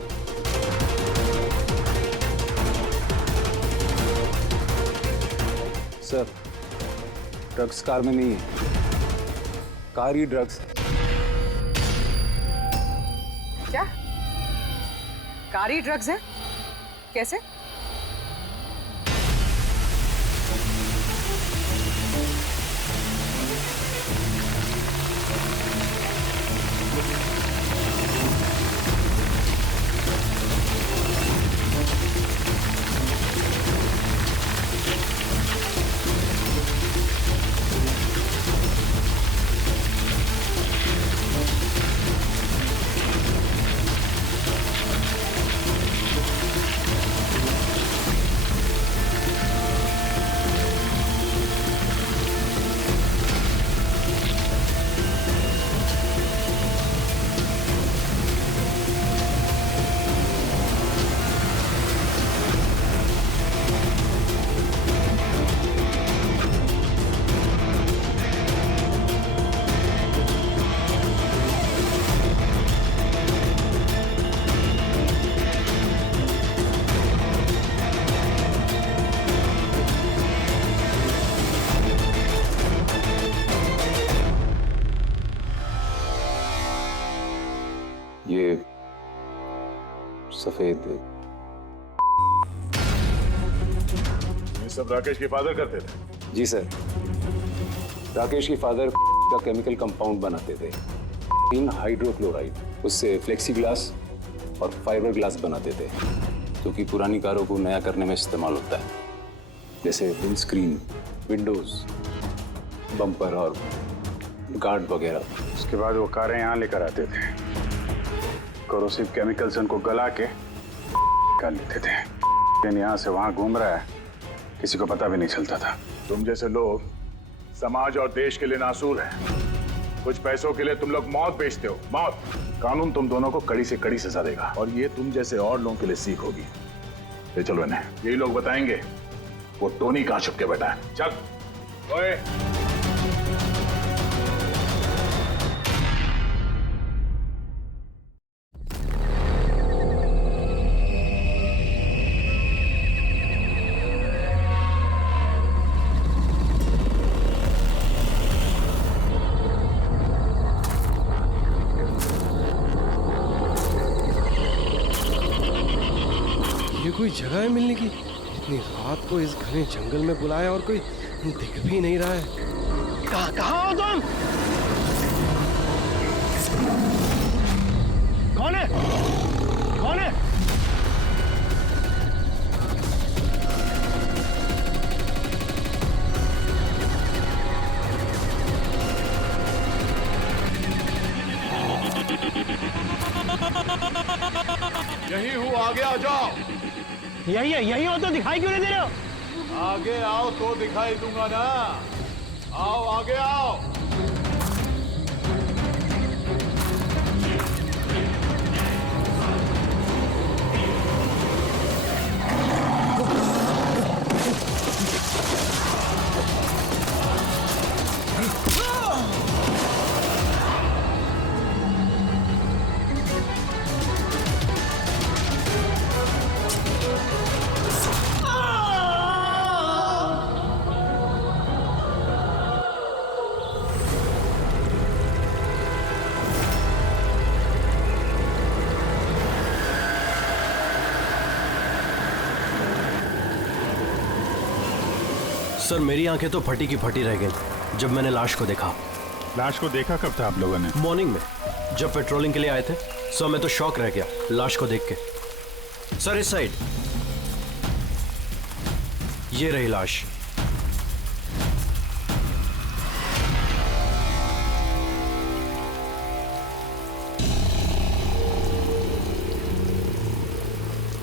सर, ड्रग्स कार में नहीं है, कार ही ड्रग्स है। क्या? कार ही ड्रग्स है? कैसे? ये सफेद, ये सब राकेश के फादर करते थे? जी सर, राकेश के फादर का केमिकल कंपाउंड बनाते थे, इन हाइड्रोक्लोराइड। उससे फ्लेक्सी ग्लास और फाइबर ग्लास बनाते थे, जो कि पुरानी कारों को नया करने में इस्तेमाल होता है, जैसे विंड स्क्रीन, विंडोज, बम्पर और गार्ड वगैरह। उसके बाद वो कारें यहाँ लेकर आते थे, कोरोसिव केमिकल से उनको गला के निकाल लेते थे। लेकिन यहाँ से वहाँ घूम रहा है, किसी को पता भी नहीं चलता था। तुम जैसे लोग समाज और देश के लिए नासूर हैं। कुछ पैसों के लिए तुम लोग मौत बेचते हो, मौत। कानून तुम दोनों को कड़ी से कड़ी सजा देगा और ये तुम जैसे और लोगों के लिए सीख होगी। ले चलो इन्हें, यही लोग बताएंगे वो टोनी कहाँ छुप के बैठा है। चल ओए। कोई जगह है मिलने की? इतनी रात को इस घने जंगल में बुलाया और कोई दिख भी नहीं रहा है। कहाँ हो तुम? कौन है? कौन है? आगे आ जाओ। यही हो तो दिखाई क्यों नहीं दे रहे हो? आगे आओ तो दिखाई दूंगा ना। आओ आगे आओ। सर मेरी आंखें तो फटी की फटी रह गई जब मैंने लाश को देखा। लाश को देखा कब था आप लोगों ने? मॉर्निंग में जब पेट्रोलिंग के लिए आए थे। सर मैं तो शॉक रह गया लाश को देख के। सर इस साइड ये रही लाश।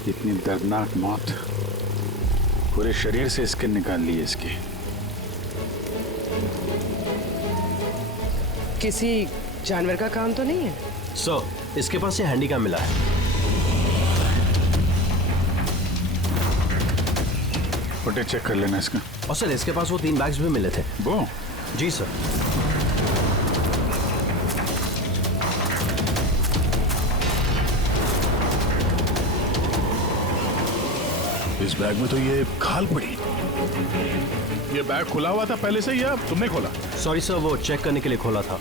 इतनी दर्दनाक मौत, पूरे शरीर से स्किन निकाल ली है इसकी। किसी जानवर का काम तो नहीं है? सर इसके पास ये हैंडीकैम मिला है। फुटेज चेक कर लेना इसका। और सर इसके पास वो 3 बैग्स भी मिले थे। वो? जी सर। इस बैग में तो ये खाल पड़ी। ये बैग खुला हुआ था पहले से या तुमने खोला? सॉरी सर वो चेक करने के लिए खोला था।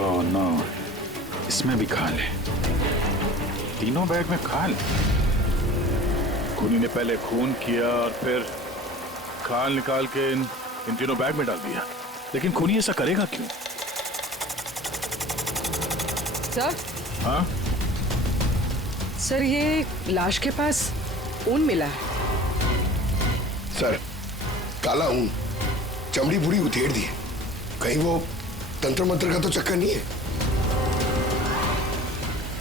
ओह नो, इसमें भी खाल है। तीनों बैग में खाल। खूनी ने पहले खून किया और फिर खाल निकाल के इन तीनों बैग में डाल दिया। लेकिन खूनी ऐसा करेगा क्यों? सर? हाँ सर ये लाश के पास ऊन मिला है। सर काला ऊन, चमड़ी पूरी उधेड़ दी है। कहीं वो तंत्र मंत्र का तो चक्कर नहीं है?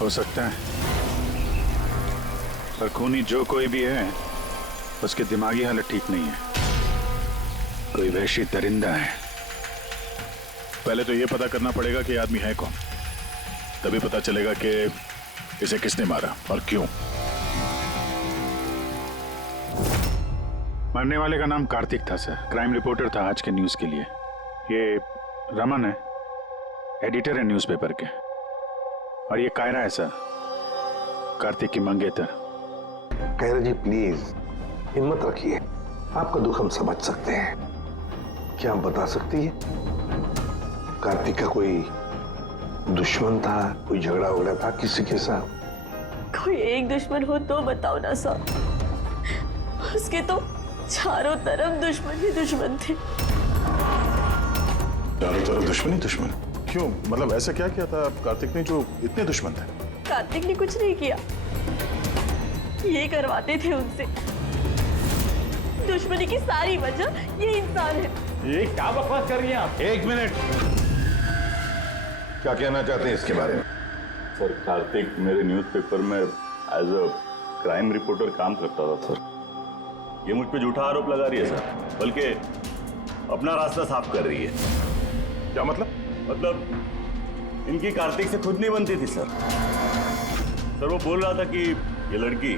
हो सकता है, पर खूनी जो कोई भी है उसकी दिमागी हालत ठीक नहीं है। कोई वहशी दरिंदा है। पहले तो ये पता करना पड़ेगा कि आदमी है कौन, तभी पता चलेगा कि इसे किसने मारा और क्यों। मरने वाले का नाम कार्तिक था सर। क्राइम रिपोर्टर था आज के न्यूज के लिए। ये रमन है, एडिटर है न्यूज़पेपर के। और ये कायरा है सर, कार्तिक की मंगेतर। कायरा जी प्लीज हिम्मत रखिए, आपका दुख हम समझ सकते हैं। क्या आप बता सकती है कार्तिक का कोई दुश्मन था, कोई झगड़ा वगड़ा था किसी के साथ? कोई एक दुश्मन हो तो बताओ ना सर। उसके तो चारों तरफ दुश्मन ही दुश्मन थे। चारों तरफ दुश्मन ही दुश्मन? क्यों, मतलब ऐसा क्या किया था कार्तिक ने जो इतने दुश्मन थे? कार्तिक ने कुछ नहीं किया, ये करवाते थे उनसे। दुश्मनी की सारी वजह ये इंसान है। ये क्या बकवास कर रही हैं आप? एक मिनट, क्या कहना चाहते हैं इसके बारे में? सर कार्तिक मेरे न्यूज़पेपर में एज अ क्राइम रिपोर्टर काम करता था सर। ये मुझ पे झूठा आरोप लगा रही है सर, बल्कि अपना रास्ता साफ कर रही है। क्या मतलब? मतलब इनकी कार्तिक से खुद नहीं बनती थी सर। सर वो बोल रहा था कि ये लड़की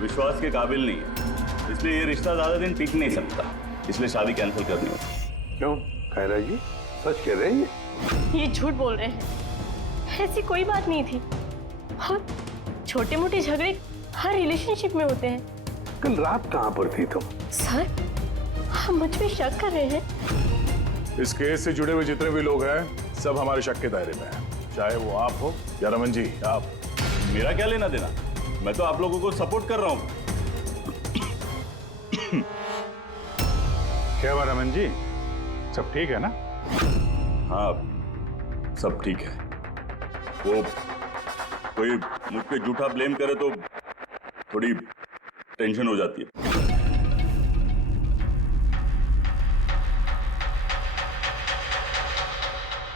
विश्वास के काबिल नहीं है, इसलिए ये रिश्ता ज्यादा दिन टिक नहीं सकता, इसलिए शादी कैंसिल करनी होगी। क्यों कायरा जी, सच कह रहे हैं ये झूठ बोल रहे हैं। ऐसी कोई बात नहीं थी। और छोटे मोटे झगड़े हर रिलेशनशिप में होते हैं। कल रात कहाँ पर थी तुम? सर आप मुझ पे शक कर रहे हैं? इस केस से जुड़े हुए जितने भी लोग हैं सब हमारे शक के दायरे में हैं, चाहे वो आप हो या रमन जी आप। मेरा क्या लेना देना, मैं तो आप लोगों को सपोर्ट कर रहा हूँ। क्या हुआ रमन जी, सब ठीक है ना? हाँ सब ठीक है। वो कोई मुझ पे झूठा ब्लेम करे तो थोड़ी टेंशन हो जाती है।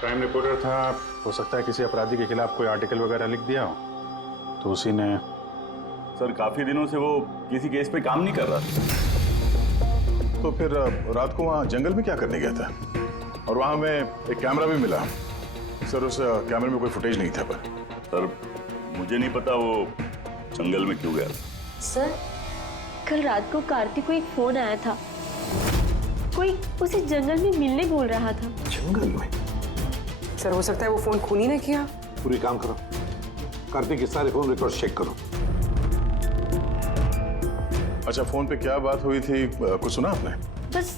क्राइम रिपोर्टर था, हो सकता है किसी अपराधी के खिलाफ कोई आर्टिकल वगैरह लिख दिया हो। तो उसी ने। सर काफी दिनों से वो किसी केस पे काम नहीं कर रहा था। तो फिर रात को वहाँ जंगल में क्या करने गया था? और वहाँ हमें एक कैमरा भी मिला। सर उस कैमरे में कोई फुटेज नहीं था पर। सर मुझे नहीं पता वो जंगल में क्यों गया था। सर कल रात को कार्तिक को एक फोन आया था, कोई उसे जंगल में मिलने बोल रहा था। जंगल में? सर हो सकता है वो फोन खूनी ने किया। पूरी काम करो, कार्तिक के सारे फोन रिकॉर्ड चेक करो। अच्छा फोन पे क्या बात हुई थी, कुछ सुना आपने? बस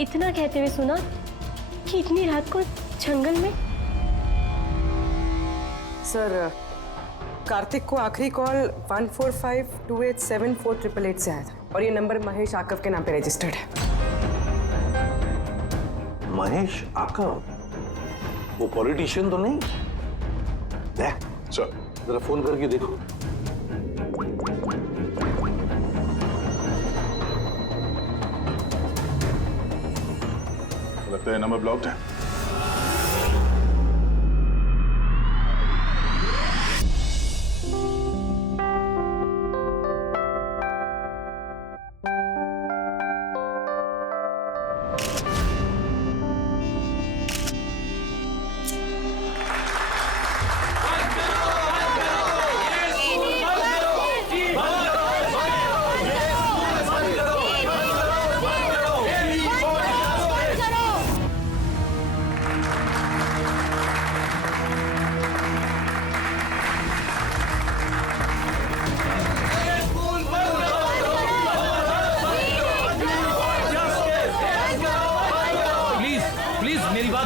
इतना कहते हुए सुना कि इतनी रात को जंगल में। सर कार्तिक को आखिरी कॉल 1452874888 से आया था और ये नंबर महेश आकव के नाम पे रजिस्टर्ड है। महेश आकव? वो पॉलिटिशियन तो नहीं? देख चल जरा फोन करके देखो। लगता है नंबर ब्लॉक्ड है।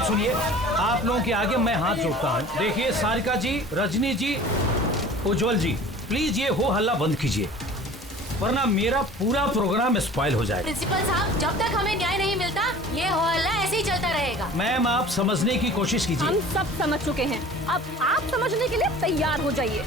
सुनिए, आप लोगों के आगे मैं हाथ जोड़ता हूँ। देखिए सारिका जी, रजनी जी, उज्जवल जी, प्लीज ये हो हल्ला बंद कीजिए वरना मेरा पूरा प्रोग्राम स्पॉइल हो जाएगा। प्रिंसिपल साहब, जब तक हमें न्याय नहीं मिलता ये हो हल्ला ऐसे ही चलता रहेगा। मैम आप समझने की कोशिश कीजिए। हम सब समझ चुके हैं, अब आप समझने के लिए तैयार हो जाइए।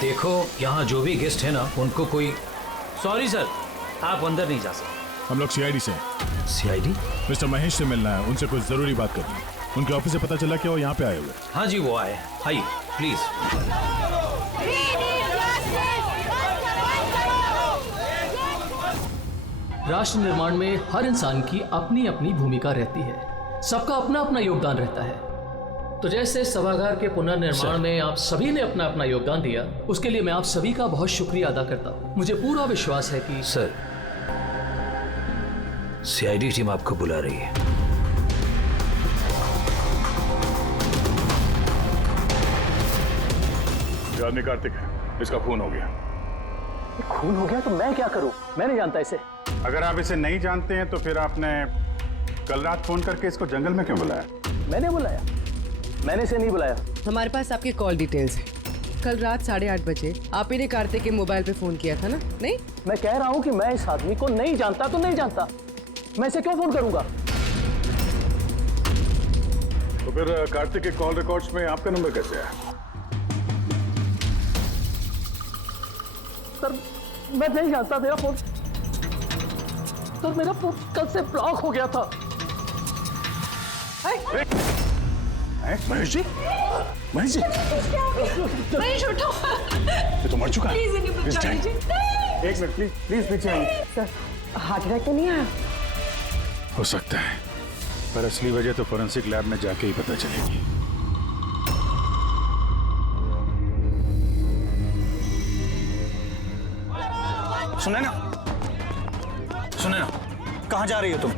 देखो यहाँ जो भी गेस्ट है ना उनको कोई। सॉरी सर, आप अंदर नहीं जा सकते। हम लोग सीआईडी से। सीआईडी? मिस्टर महेश से मिलना है, उनसे कुछ जरूरी बात करनी है। उनके ऑफिस से पता चला कि वो यहाँ पे आए हुए। हाँ जी वो आए, आइए प्लीज। राष्ट्र निर्माण में हर इंसान की अपनी अपनी भूमिका रहती है, सबका अपना अपना योगदान रहता है। तो जैसे सभागार के पुनर्निर्माण में आप सभी ने अपना अपना योगदान दिया, उसके लिए मैं आप सभी का बहुत शुक्रिया अदा करता हूँ। मुझे पूरा विश्वास है कि सर सीआईडी टीम आपको बुला रही है। ये आदमी कार्तिक है, इसका खून हो गया। खून हो गया तो मैं क्या करूं? मैं नहीं जानता इसे। अगर आप इसे नहीं जानते हैं तो फिर आपने कल रात फोन करके इसको जंगल में क्यों बुलाया? मैंने बुलाया? मैंने इसे नहीं बुलाया। हमारे पास आपकी कॉल डिटेल्स है। कल रात 8:30 बजे आप ही ने कार्तिक के मोबाइल पे फोन किया था ना? नहीं, मैं कह रहा हूँ कि मैं इस आदमी को नहीं जानता तो नहीं जानता, मैं इसे क्यों फोन करूंगा? तो फिर कार्तिक के कॉल रिकॉर्ड्स में आपका नंबर कैसे आया? सर मैं नहीं जानता, मेरा फोन कल से ब्लॉक हो गया था। महेश जी, महेश जी, महेश उठो। ये तो मर चुका है। प्लीज इन्हें बचा लीजिए। एक मिनट प्लीज, प्लीज पीछे आइए। सर हार्ट अटैक तो नहीं आया? हो सकता है, पर असली वजह तो फोरेंसिक लैब में जाके ही पता चलेगी। सुने ना, सुने ना, कहाँ जा रही हो तुम?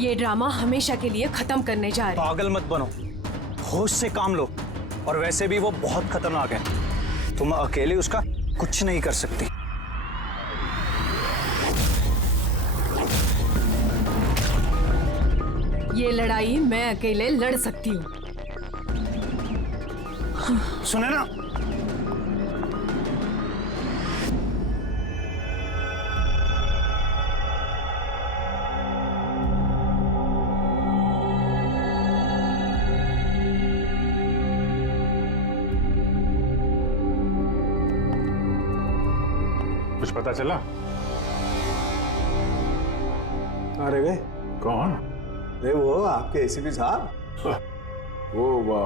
ये ड्रामा हमेशा के लिए खत्म करने जा रहे। पागल मत बनो, होश से काम लो। और वैसे भी वो बहुत खतरनाक है, तुम अकेले उसका कुछ नहीं कर सकती। ये लड़ाई मैं अकेले लड़ सकती हूँ। सुने ना, पता चला? अरे वे कौन? अरे वो आपके एसीपी साहब। वो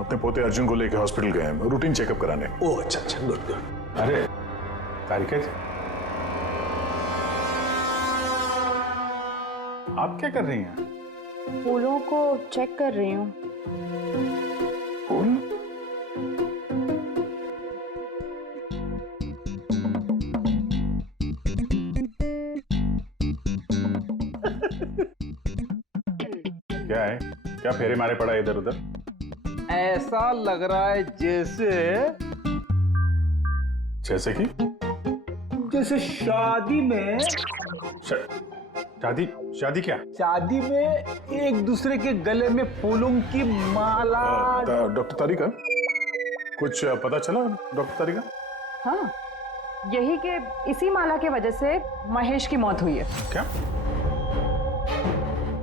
अपने पोते अर्जुन को लेकर हॉस्पिटल गए हैं रूटीन चेकअप कराने। ओह अच्छा अच्छा, गुड गुड। अरे तारिका जी, आप क्या कर रही हैं? फूलों को चेक कर रही हूँ। फूल? क्या है? क्या फेरे मारे पड़ा इधर उधर? ऐसा लग रहा है जैसे कि जैसे शादी में शादी क्या? शादी में एक दूसरे के गले में फूलों की माला। डॉक्टर तारिका, कुछ पता चला डॉक्टर तारिका? हाँ, यही कि इसी माला की वजह से महेश की मौत हुई है। क्या?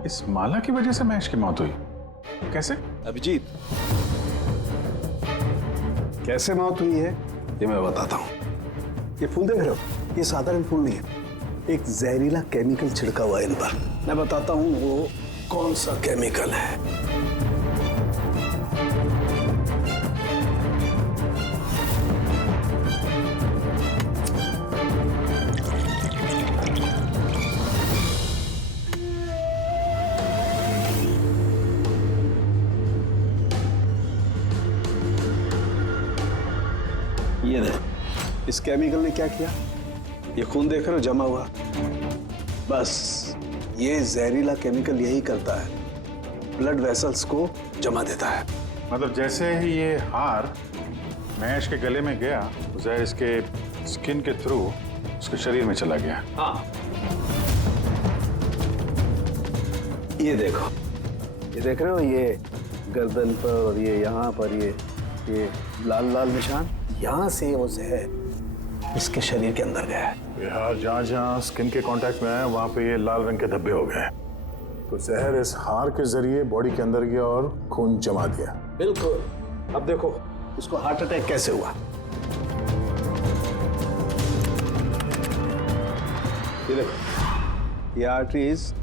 इस माला की वजह से महेश की मौत हुई? कैसे? अभिजीत, कैसे मौत हुई है ये मैं बताता हूँ। ये फूल देख रहे हो, ये साधारण फूल नहीं है, एक जहरीला केमिकल छिड़का हुआ है इन पर। मैं बताता हूँ वो कौन सा केमिकल है। ये देख, इस केमिकल ने क्या किया, ये खून देख रहे हो जमा हुआ, बस ये जहरीला केमिकल यही करता है, ब्लड वेसल्स को जमा देता है। मतलब जैसे ही ये हार महेश के गले में गया, जहर इसके स्किन के थ्रू उसके शरीर में चला गया। हाँ, ये देखो, ये देख रहे हो, ये गर्दन पर और ये यहाँ पर ये लाल लाल निशान, यहाँ से वो जहर इसके शरीर के अंदर गया है। बिहार जहाँ जहाँ स्किन के कांटेक्ट में आया वहाँ पे ये लाल रंग के धब्बे हो गए, तो जहर इस हार के जरिए बॉडी के अंदर गया और खून जमा दिया। बिल्कुल। अब देखो इसको हार्ट अटैक कैसे हुआ। ये देखो, ये आर्टरीज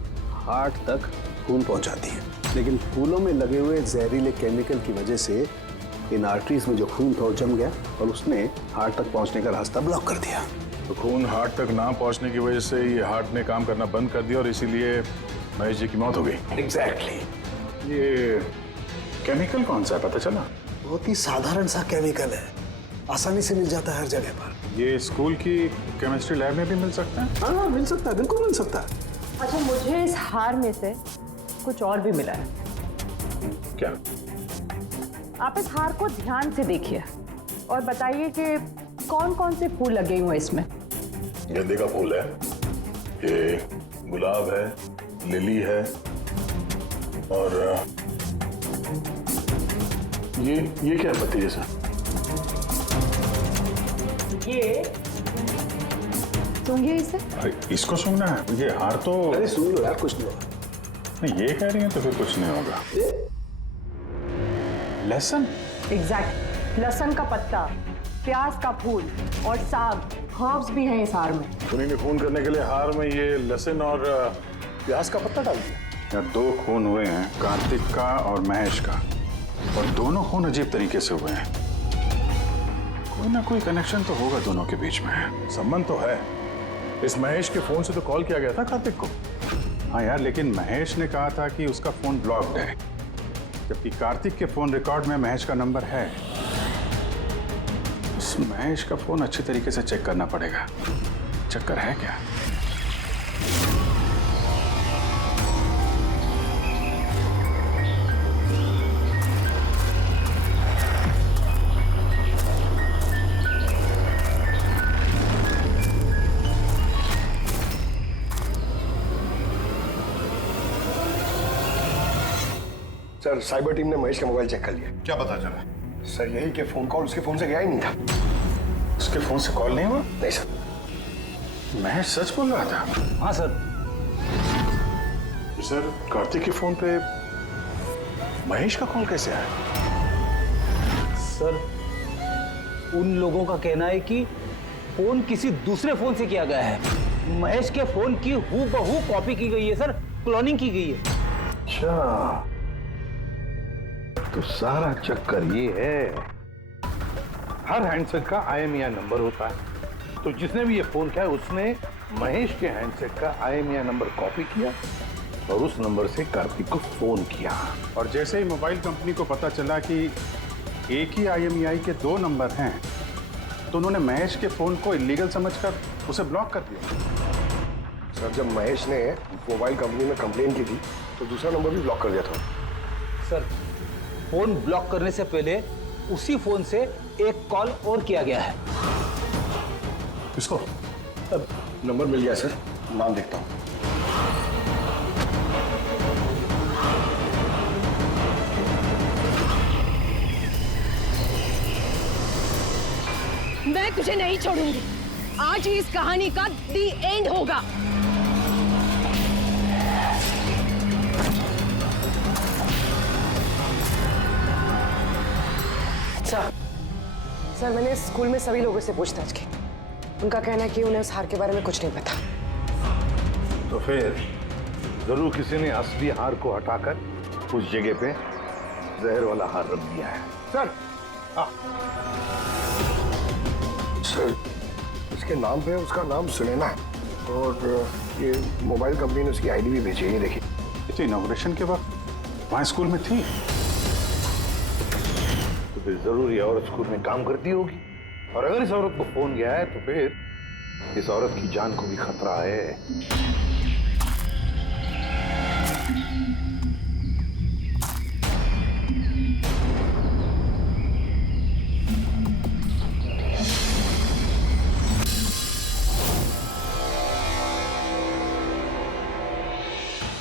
हार्ट तक खून पहुंचाती है, लेकिन फूलों में लगे हुए जहरीले केमिकल की वजह से इन आर्टरीज में जो खून था वो जम गया और उसने हार्ट तक पहुंचने का रास्ता ब्लॉक कर दिया। तो खून हार्ट तक ना पहुंचने की वजह से ये हार्ट ने काम करना बंद कर दिया और इसीलिए महेश जी की मौत हो गई। एग्जैक्टली। ये केमिकल कौन सा है पता चला? बहुत ही साधारण सा केमिकल है, आसानी से मिल जाता है हर जगह पर। ये स्कूल की केमिस्ट्री लैब में भी मिल सकता है? हाँ मिल सकता है, बिल्कुल मिल सकता है। अच्छा, मुझे इस हार में से कुछ और भी मिला है। क्या? आप इस हार को ध्यान से देखिए और बताइए कि कौन कौन से फूल लगे हुए हैं इसमें। गेंदे का फूल है, ये गुलाब है, लिली है और ये क्या पत्ती जैसा? ये सूंघिए इसे। इसको सूंघना है? ये हार तो अरे सूंघ लो यार, कुछ नहीं होगा। नहीं, ये कह रही हैं तो फिर कुछ नहीं होगा। लहसुन? एग्जैक्ट, लहसुन का पत्ता, प्याज का फूल और साग, हर्ब्स भी हैं इस हार में। उन्हीं खून करने के लिए हार में ये लहसुन और प्याज का पत्ता डाल दिया। यहाँ 2 खून हुए हैं, कार्तिक का और महेश का, और दोनों खून अजीब तरीके से हुए हैं। कोई ना कोई कनेक्शन तो होगा दोनों के बीच में, संबंध तो है। इस महेश के फोन से तो कॉल किया गया था कार्तिक को। हाँ यार, लेकिन महेश ने कहा था कि उसका फोन ब्लॉक्ड है, जबकि कार्तिक के फोन रिकॉर्ड में महेश का नंबर है। इस महेश का फोन अच्छी तरीके से चेक करना पड़ेगा, चक्कर है क्या? सर, साइबर टीम ने महेश का मोबाइल चेक कर लिया। क्या पता चला? सर यही कि फोन कॉल उसके फोन से गया ही नहीं था। उसके फोन से कॉल नहीं हुआ? नहीं सर। महेश सच बोल रहा था? हाँ सर। सर, कार्तिक के फोन पे महेश का कॉल कैसे आया? सर, उन लोगों का कहना है कि फोन किसी दूसरे फोन से किया गया है। महेश के फोन की हूबहू कॉपी की गई है सर, क्लोनिंग की गई है। अच्छा, तो सारा चक्कर ये है, हर हैंडसेट का IMEI नंबर होता है, तो जिसने भी ये फोन किया उसने महेश के हैंडसेट का IMEI नंबर कॉपी किया और उस नंबर से कार्तिक को फोन किया। और जैसे ही मोबाइल कंपनी को पता चला कि एक ही IMEI के 2 नंबर हैं, तो उन्होंने महेश के फोन को इलीगल समझकर उसे ब्लॉक कर दिया। सर, जब महेश ने मोबाइल कंपनी में कंप्लेन की थी तो दूसरा नंबर भी ब्लॉक कर दिया था। सर, फोन ब्लॉक करने से पहले उसी फोन से एक कॉल और किया गया है। किसको? अब नंबर मिल गया सर, नाम देखता हूँ। मैं तुझे नहीं छोड़ूंगी। आज ही इस कहानी का दी एंड होगा। सर, मैंने स्कूल में सभी लोगों से पूछताछ की। उनका कहना है कि उन्हें उस हार के बारे में कुछ नहीं पता। तो फिर जरूर किसी ने असली हार को हटाकर उस जगह पे जहर वाला हार रख दिया है। सर, सर, इसके नाम पे उसका नाम सुनैना है और ये मोबाइल कंपनी ने उसकी आईडी भी भेजी है, ये देखिए। तो इनॉग्रेशन के वक्त वहाँ स्कूल में थी, तो फिर जरूर ये औरत स्कूल में काम करती होगी, और अगर इस औरत को फोन गया है तो फिर इस औरत की जान को भी खतरा है।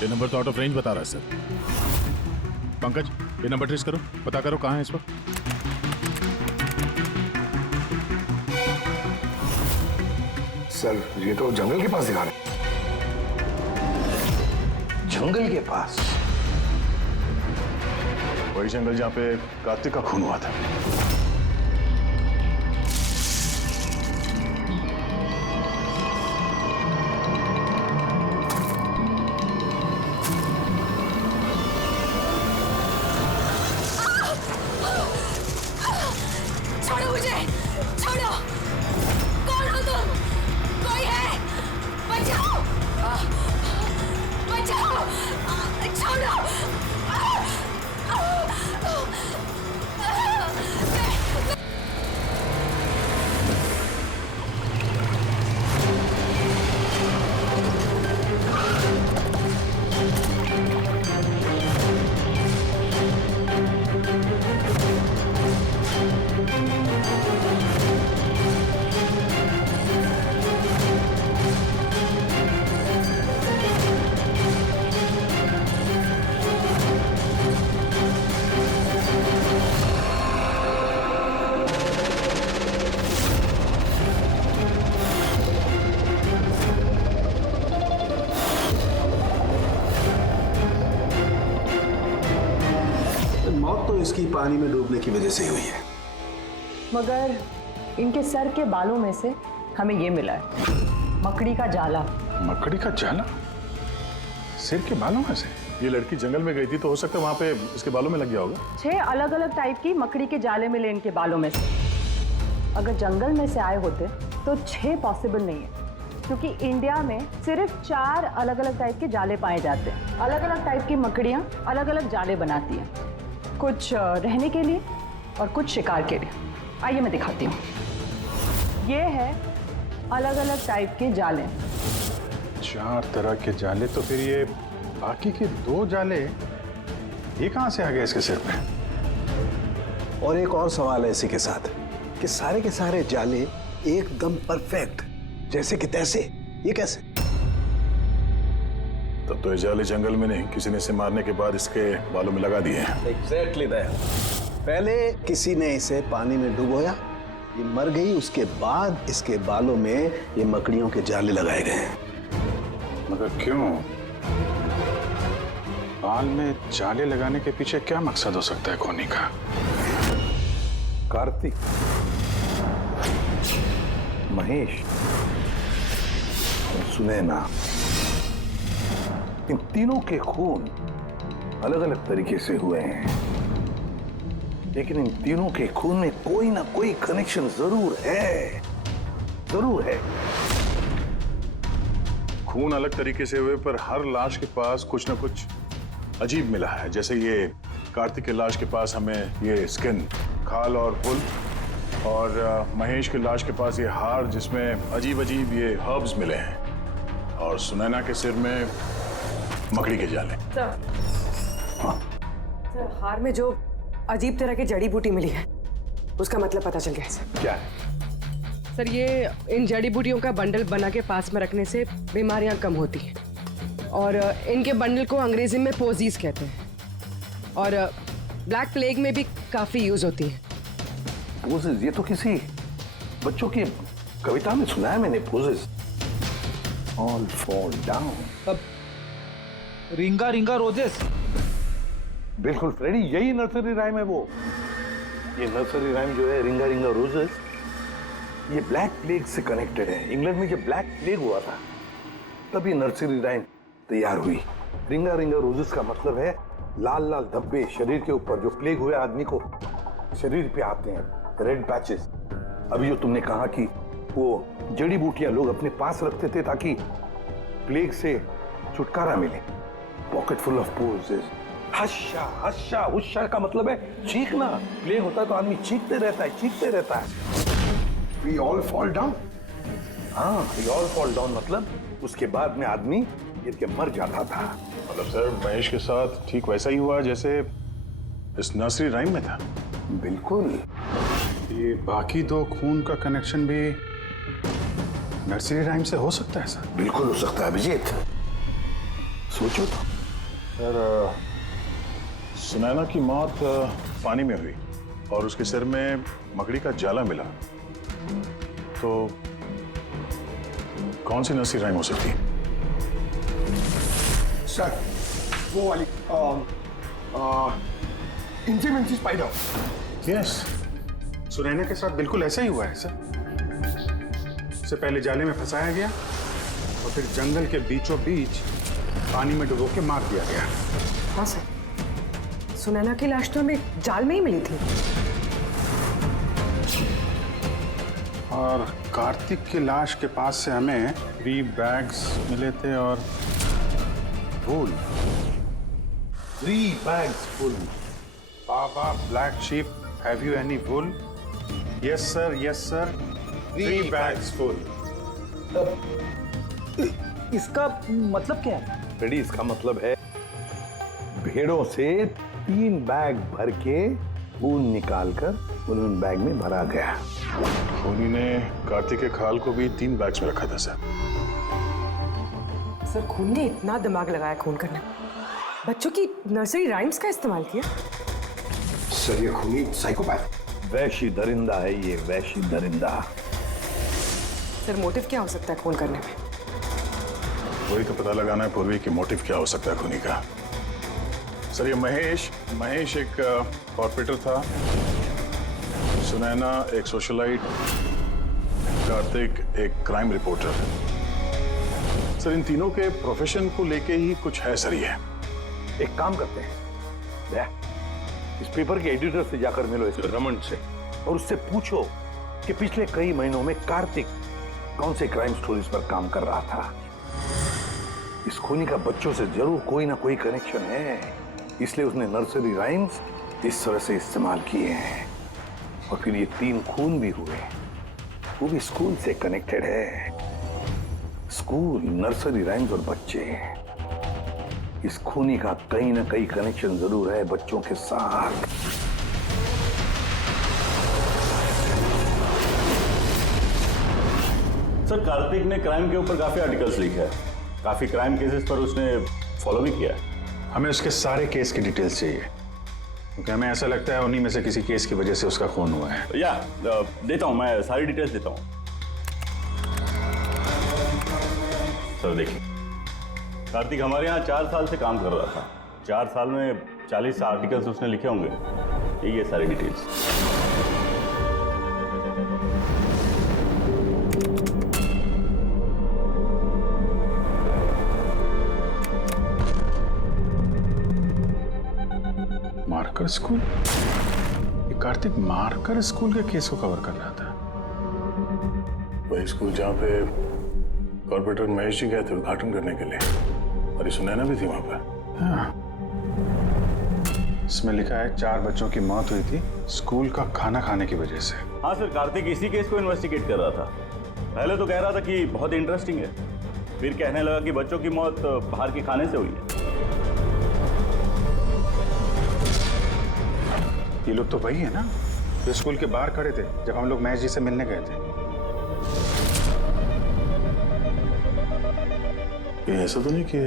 ये नंबर तो आउट ऑफ रेंज बता रहा है सर। पंकज, ये नंबर ट्रेस करो, पता करो कहाँ है इस वक्त। सर, ये तो जंगल के पास दिखा रहे। जंगल के पास? वही जंगल जहाँ पे कार्तिक का खून हुआ था। छोड़ो मुझे, छोड़ो। कौन हो तुम? कोई है? बचाओ, बचाओ, छोड़ो। मौत तो इसकी पानी में डूबने की वजह से ही हुई है। मगर इनके सर के बालों में से हमें ये मिला है, मकड़ी का जाला। मकड़ी का जाला? सिर के बालों में से? ये लड़की जंगल में गई थी तो हो सकता है वहां पे इसके बालों में लग गया होगा। 6 अलग अलग टाइप की मकड़ी के जाले मिले इनके बालों में से। अगर जंगल में से आए होते तो 6 पॉसिबल नहीं है, क्योंकि इंडिया में सिर्फ 4 अलग अलग टाइप के जाले पाए जाते हैं। अलग अलग टाइप की मकड़ियाँ अलग अलग जाले बनाती हैं, कुछ रहने के लिए और कुछ शिकार के लिए। आइए मैं दिखाती हूँ। ये है अलग अलग टाइप के जाले। 4 तरह के जाले, तो फिर ये बाकी के 2 जाले ये कहाँ से आ गए इसके सिर पे? और एक और सवाल है इसी के साथ कि सारे के सारे जाले एकदम परफेक्ट, जैसे कि तैसे, ये कैसे? तब तो ये जाले जंगल में नहीं, किसी ने इसे मारने के बाद इसके बालों में लगा दिए हैं। Exactly that. पहले किसी ने इसे पानी में डुबोया, ये मर गई, उसके बाद इसके बालों में ये मकड़ियों के जाले लगाए गए हैं। मगर क्यों? बाल में जाले लगाने के पीछे क्या मकसद हो सकता है खोनी का? कार्तिक, महेश और सुनैना, इन तीनों के खून अलग अलग तरीके से हुए हैं, लेकिन इन तीनों के खून में कोई ना कोई कनेक्शन जरूर है, जरूर है। खून अलग तरीके से हुए पर हर लाश के पास कुछ ना कुछ अजीब मिला है। जैसे ये कार्तिक के लाश के पास हमें ये स्किन, खाल और पुल, और महेश के लाश के पास ये हार जिसमें अजीब अजीब ये हर्ब्स मिले हैं, और सुनैना के सिर में मकड़ी के जाले। सर, हार में जो अजीब तरह की जड़ी बूटी मिली है उसका मतलब पता चल गया है सर। क्या है? सर, ये इन जड़ी बूटियों का बंडल बना के पास में रखने से बीमारियां कम होती हैं, और इनके बंडल को अंग्रेजी में पोजीज कहते हैं, और ब्लैक प्लेग में भी काफी यूज होती है। पोजेस? ये तो किसी बच्चों की कविता में सुना है मैंने। Posies all fall down. अब रिंगा रिंगा रोजेस। बिल्कुल फ्रेडी, यही नर्सरी राइम है वो। ये नर्सरी राइम जो है, रिंगा रिंगा रोजेस, ये ब्लैक प्लेग से कनेक्टेड है। इंग्लैंड में जब ब्लैक प्लेग हुआ था तब ये नर्सरी राइम तैयार हुई। रिंगा रिंगा रोजेस का मतलब है लाल लाल धब्बे शरीर के ऊपर जो प्लेग हुए आदमी को शरीर पे आते हैं, रेड पैचेस। अभी जो तुमने कहा कि वो जड़ी बूटियां लोग अपने पास रखते थे ताकि प्लेग से छुटकारा मिले। Pocket full of posies. हश्शा हश्शा हुश्शा का मतलब है चीखना। प्लेग होता है तो आदमी चीखते रहता है, चीखते रहता है। We all fall down? हाँ, we all fall down मतलब उसके बाद में आदमी गिर के मर जाता था। मतलब सर, महेश के साथ ठीक वैसा ही हुआ जैसे इस नर्सरी राइम में था। बिल्कुल। ये बाकी दो खून का कनेक्शन भी नर्सरी राइम से हो सकता है सर? बिल्कुल हो सकता है अभिजीत, सोचो तो। सर, सुनैना की मौत पानी में हुई और उसके सिर में मकड़ी का जाला मिला, तो कौन सी नर्सरी राइम हो सकती है? सर, वो वाली इंजीमेंसी स्पाइडर। यस, सुनैना के साथ बिल्कुल ऐसा ही हुआ है सर। उससे पहले जाले में फंसाया गया और फिर जंगल के बीचों बीच पानी में डुबो के मार दिया गया। हाँ सर, सुनैना की लाश तो हमें जाल में ही मिली थी। और कार्तिक की लाश के पास से हमें 3 बैग्स मिले थे और फूल। 3 bags full. Baa baa black sheep, have you any wool? Yes sir, yes sir, 3 bags full. इसका मतलब क्या है? रेडी, इसका मतलब है भेड़ों से 3 बैग भर के खून निकालकर उन बैग में भरा गया। खूनी ने कार्तिक के खाल को भी 3 बैग्स में रखा था सर। सर, खून ने इतना दिमाग लगाया खून करने, बच्चों की नर्सरी राइम्स का इस्तेमाल किया। सर, ये खूनी साइकोपैथ, वैशी दरिंदा है ये, वैशी दरिंदा। सर, मोटिव क्या हो सकता है खून करने में? वही तो पता लगाना है पूर्वी की मोटिव क्या हो सकता है खूनी का। सर, ये महेश एक कॉर्पोरेटर था, सुनैना एक सोशलाइट, कार्तिक एक क्राइम रिपोर्टर। सर, इन तीनों के प्रोफेशन को लेके ही कुछ है सर। ये एक काम करते हैं, इस पेपर के एडिटर से जाकर मिलो, इस रमन से, और उससे पूछो कि पिछले कई महीनों में कार्तिक कौन से क्राइम स्टोरीज पर काम कर रहा था। इस खूनी का बच्चों से जरूर कोई ना कोई कनेक्शन है, इसलिए उसने नर्सरी राइम्स इस तरह से इस्तेमाल किए हैं। और फिर ये 3 खून भी हुए, वो भी स्कूल से कनेक्टेड है। स्कूल, नर्सरी राइम्स और बच्चे, इस खूनी का कहीं ना कहीं कनेक्शन जरूर है बच्चों के साथ। सर, कार्तिक ने क्राइम के ऊपर काफी आर्टिकल्स लिखे हैं, काफी क्राइम केसेस पर उसने फॉलो भी किया है। हमें उसके सारे केस की डिटेल्स चाहिए, क्योंकि हमें ऐसा लगता है उन्हीं में से किसी केस की वजह से उसका खून हुआ है। या देता हूं, मैं सारी डिटेल्स देता हूं। सर देखिए, कार्तिक हमारे यहाँ 4 साल से काम कर रहा था। 4 साल में 40 आर्टिकल्स उसने लिखे होंगे। यही है सारी डिटेल्स। स्कूल? ये कार्तिक मारकर स्कूल के केस को कवर कर रहा था। वही स्कूल जहाँ पे कॉर्पोरेटर महेश जी गए थे उद्घाटन करने के लिए, और ये सुनैना भी थी वहां पर। हाँ। इसमें लिखा है 4 बच्चों की मौत हुई थी स्कूल का खाना खाने की वजह से। हाँ सर, कार्तिक इसी केस को इन्वेस्टिगेट कर रहा था। पहले तो कह रहा था कि बहुत इंटरेस्टिंग है, फिर कहने लगा कि बच्चों की मौत बाहर के खाने से हुई है। ये लोग तो वही है ना जो स्कूल के बाहर खड़े थे जब हम लोग महेश जी से मिलने गए थे। ये ऐसा तो नहीं कि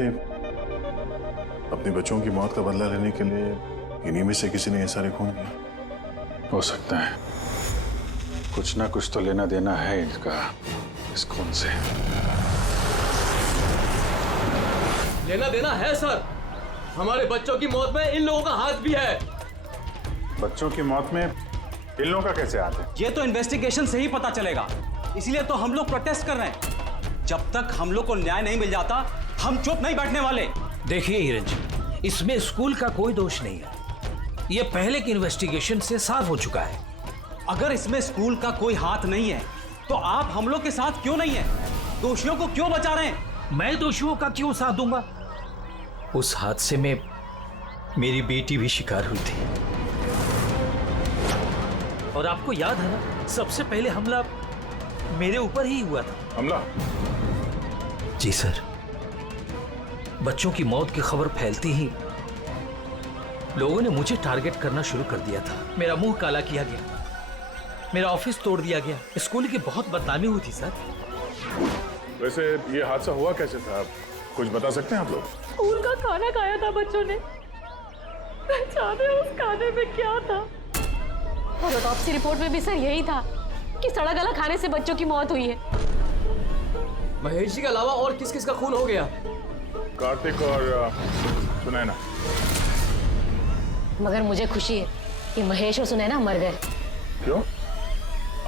अपने बच्चों की मौत का बदला लेने के लिए इन्हीं में से किसी ने ये सारे खून किए? हो सकता है, कुछ ना कुछ तो लेना देना है इनका इस खून से। लेना देना है सर, हमारे बच्चों की मौत में इन लोगों का हाथ भी है। बच्चों की मौत में इन लोगों का कैसे हाथ है? ये तो इन्वेस्टिगेशन से ही पता चलेगा, इसलिए तो हम लोग प्रोटेस्ट कर रहे हैं। जब तक हम लोग को न्याय नहीं मिल जाता हम चुप नहीं बैठने वाले। देखिए हिरन जी, इसमें स्कूल का कोई दोष नहीं है, ये पहले की इन्वेस्टिगेशन से साफ हो चुका है। अगर इसमें स्कूल का कोई हाथ नहीं है तो आप हम लोग के साथ क्यों नहीं है? दोषियों को क्यों बचा रहे हैं? मैं दोषियों का क्यों साथ दूंगा? उस हादसे में मेरी बेटी भी शिकार हुई थी, और आपको याद है ना, सबसे पहले हमला मेरे ऊपर ही हुआ था। हमला? जी सर। बच्चों की मौत की खबर फैलती ही लोगों ने मुझे टारगेट करना शुरू कर दिया था। मेरा मुंह काला किया गया, मेरा ऑफिस तोड़ दिया गया, स्कूल की बहुत बदनामी हुई थी सर। वैसे ये हादसा हुआ कैसे था, आप कुछ बता सकते हैं आप लोग? स्कूल का खाना खाया था बच्चों ने, जाने उस खाने में क्या था। और ऑटोप्सी रिपोर्ट में भी सर यही था कि सड़ा गला खाने से बच्चों की मौत हुई है। महेश जी के अलावा और किस किस का खून हो गया? कार्तिक और सुनैना। मगर मुझे खुशी है कि महेश और सुनैना मर गए। क्यों?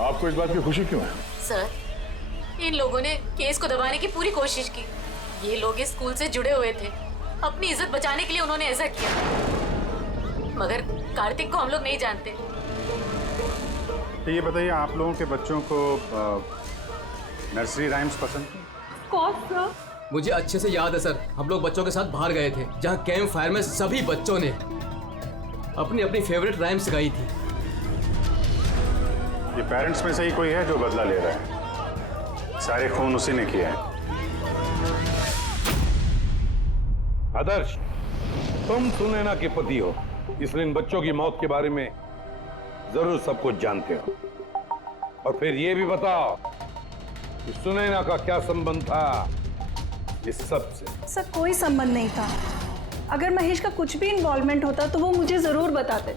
आपको इस बात की खुशी क्यों है? सर, इन लोगों ने केस को दबाने की पूरी कोशिश की। ये लोग इस स्कूल से जुड़े हुए थे, अपनी इज्जत बचाने के लिए उन्होंने ऐसा किया। मगर कार्तिक को हम लोग नहीं जानते। तो ये बताइए, आप लोगों के बच्चों को नर्सरी राइम्स पसंद है? कौन सा? मुझे अच्छे से याद है सर, हम लोग बच्चों के साथ बाहर गए थे जहाँ कैंप फायर में सभी बच्चों ने अपनी अपनी फेवरेट राइम्स गाई थी। ये पेरेंट्स में से ही कोई है जो बदला ले रहा है? सारे खून उसी ने किया है। आदर्श, तुम सुनैना के पति हो, इसलिए इन बच्चों की मौत के बारे में जरूर सब कुछ जानते हो। और फिर ये भी बताओ कि सुनैना का क्या संबंध था इस सब से? सर, कोई संबंध नहीं था। अगर महेश का कुछ भी इन्वॉल्वमेंट होता तो वो मुझे जरूर बताते।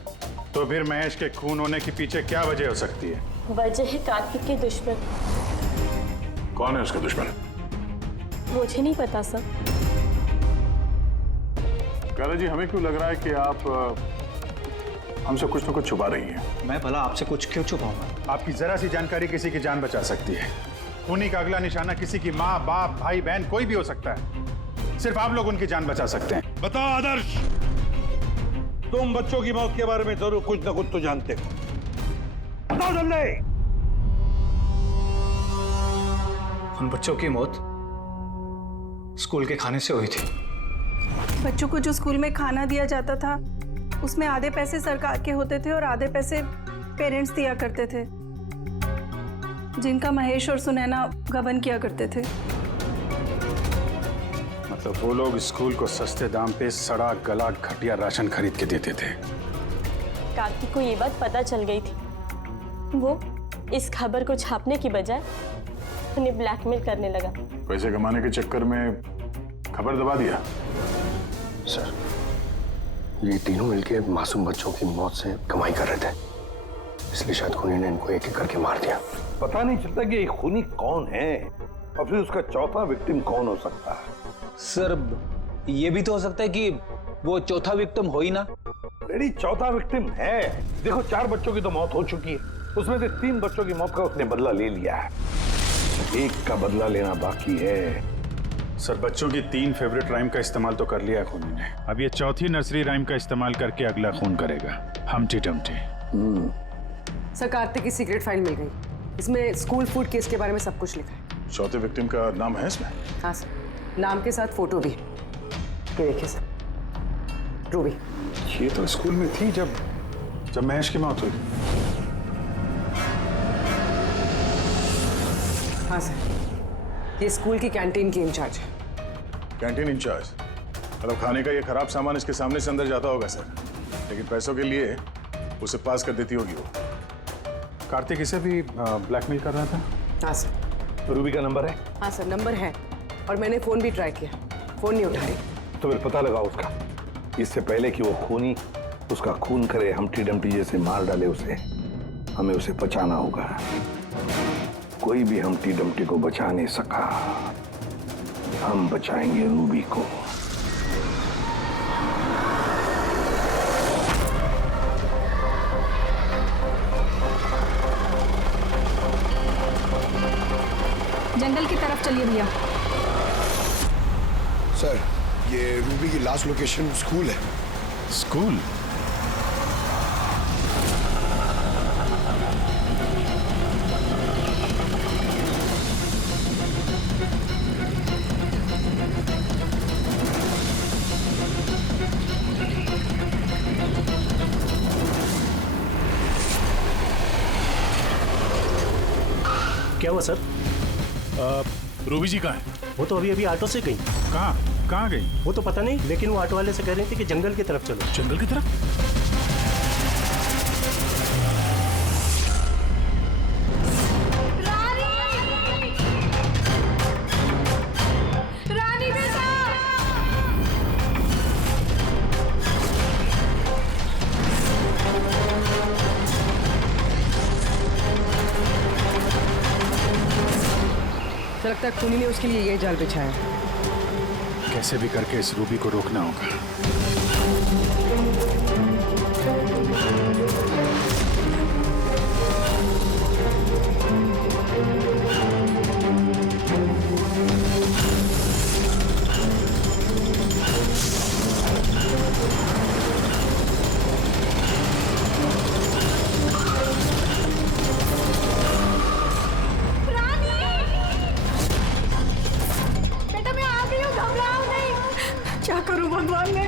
तो फिर महेश के खून होने के पीछे क्या वजह हो सकती है? वजह है कार्तिक के दुश्मन। कौन है उसका दुश्मन? मुझे नहीं पता सर। काला जी, हमें क्यों लग रहा है कि आप हमसे कुछ न कुछ छुपा रही हैं? मैं भला आपसे कुछ क्यों छुपाऊंगा? आपकी जरा सी जानकारी किसी की जान बचा सकती है। खूनी का अगला निशाना किसी की माँ, बाप, भाई, बहन कोई भी हो सकता है। सिर्फ आप लोग उनकी जान बचा सकते हैं। बताओ आदर्श, तुम बच्चों की मौत के बारे में जरूर कुछ न कुछ तो जानते हो, बताओ जल्दी। उन बच्चों की मौत स्कूल के खाने से हुई थी। बच्चों को जो स्कूल में खाना दिया जाता था उसमें आधे पैसे सरकार के होते थे और आधे पैसे पेरेंट्स दिया करते थे, जिनका महेश और सुनैना गबन किया करते थे। मतलब वो लोग स्कूल को सस्ते दाम पे सड़ा गला घटिया राशन खरीद के देते थे। कार्तिक को ये बात पता चल गई थी। वो इस खबर को छापने की बजाय उन्हें ब्लैकमेल करने लगा। पैसे कमाने के चक्कर में खबर दबा दिया। सर, ये तीनों मिलके मासूम बच्चों की मौत से कमाई कर रहे थे, इसलिए शायद खूनी ने इनको एक एक करके मार दिया। पता नहीं चलता कि ये खूनी कौन है और फिर उसका चौथा विक्टिम कौन हो सकता है। सर, ये भी तो हो सकता है कि वो चौथा विक्टिम हो ही ना। रेडी, चौथा विक्टिम है। देखो, 4 बच्चों की तो मौत हो चुकी है, उसमें से 3 बच्चों की मौत का उसने बदला ले लिया है, एक का बदला लेना बाकी है। सर बच्चों की 3 फेवरेट राइम का इस्तेमाल तो कर लिया खूनी ने, अब ये चौथी नर्सरी राइम का इस्तेमाल करके अगला खून करेगा, हमटी डमटी। सर कार्तिक की सीक्रेट फाइल मिल गई, इसमें स्कूल फूड केस के बारे में सब कुछ लिखा है। चौथे विक्टिम का नाम है इसमें? हाँ सर, नाम के साथ फोटो भी। ये देखिए सर, रूबी। ये तो स्कूल में थी जब महेश की मौत हुई। हाँ सर, ये स्कूल की कैंटीन की इंचार्ज है। Canteen in charge? मतलब खाने का ये खराब सामान इसके सामने से अंदर जाता होगा सर, लेकिन पैसों के लिए उसे पास कर देती होगी वो। कार्तिक इसे भी ब्लैकमेल कर रहा था? हाँ सर। रूबी का नंबर है? हाँ सर, नंबर है और मैंने फोन भी ट्राई किया, फोन नहीं उठा रही। तो फिर पता लगाओ उसका, इससे पहले कि वो खूनी उसका खून करे, हमटी डमटी जैसे मार डाले उसे, हमें उसे बचाना होगा। कोई भी हमटी डमटी को बचा नहीं सका, हम बचाएंगे रूबी को। जंगल की तरफ चलिए भैया। सर, ये रूबी की लास्ट लोकेशन स्कूल है। स्कूल? क्या हुआ सर? रूबी जी कहाँ है? वो तो अभी ऑटो से गई। कहाँ गई? वो तो पता नहीं, लेकिन वो ऑटो वाले से कह रही थी कि जंगल की तरफ चलो। जंगल की तरफ? लगता है खूनी ने उसके लिए ये जाल बिछाया। कैसे भी करके इस रूबी को रोकना होगा। क्या करूं भगवान ने।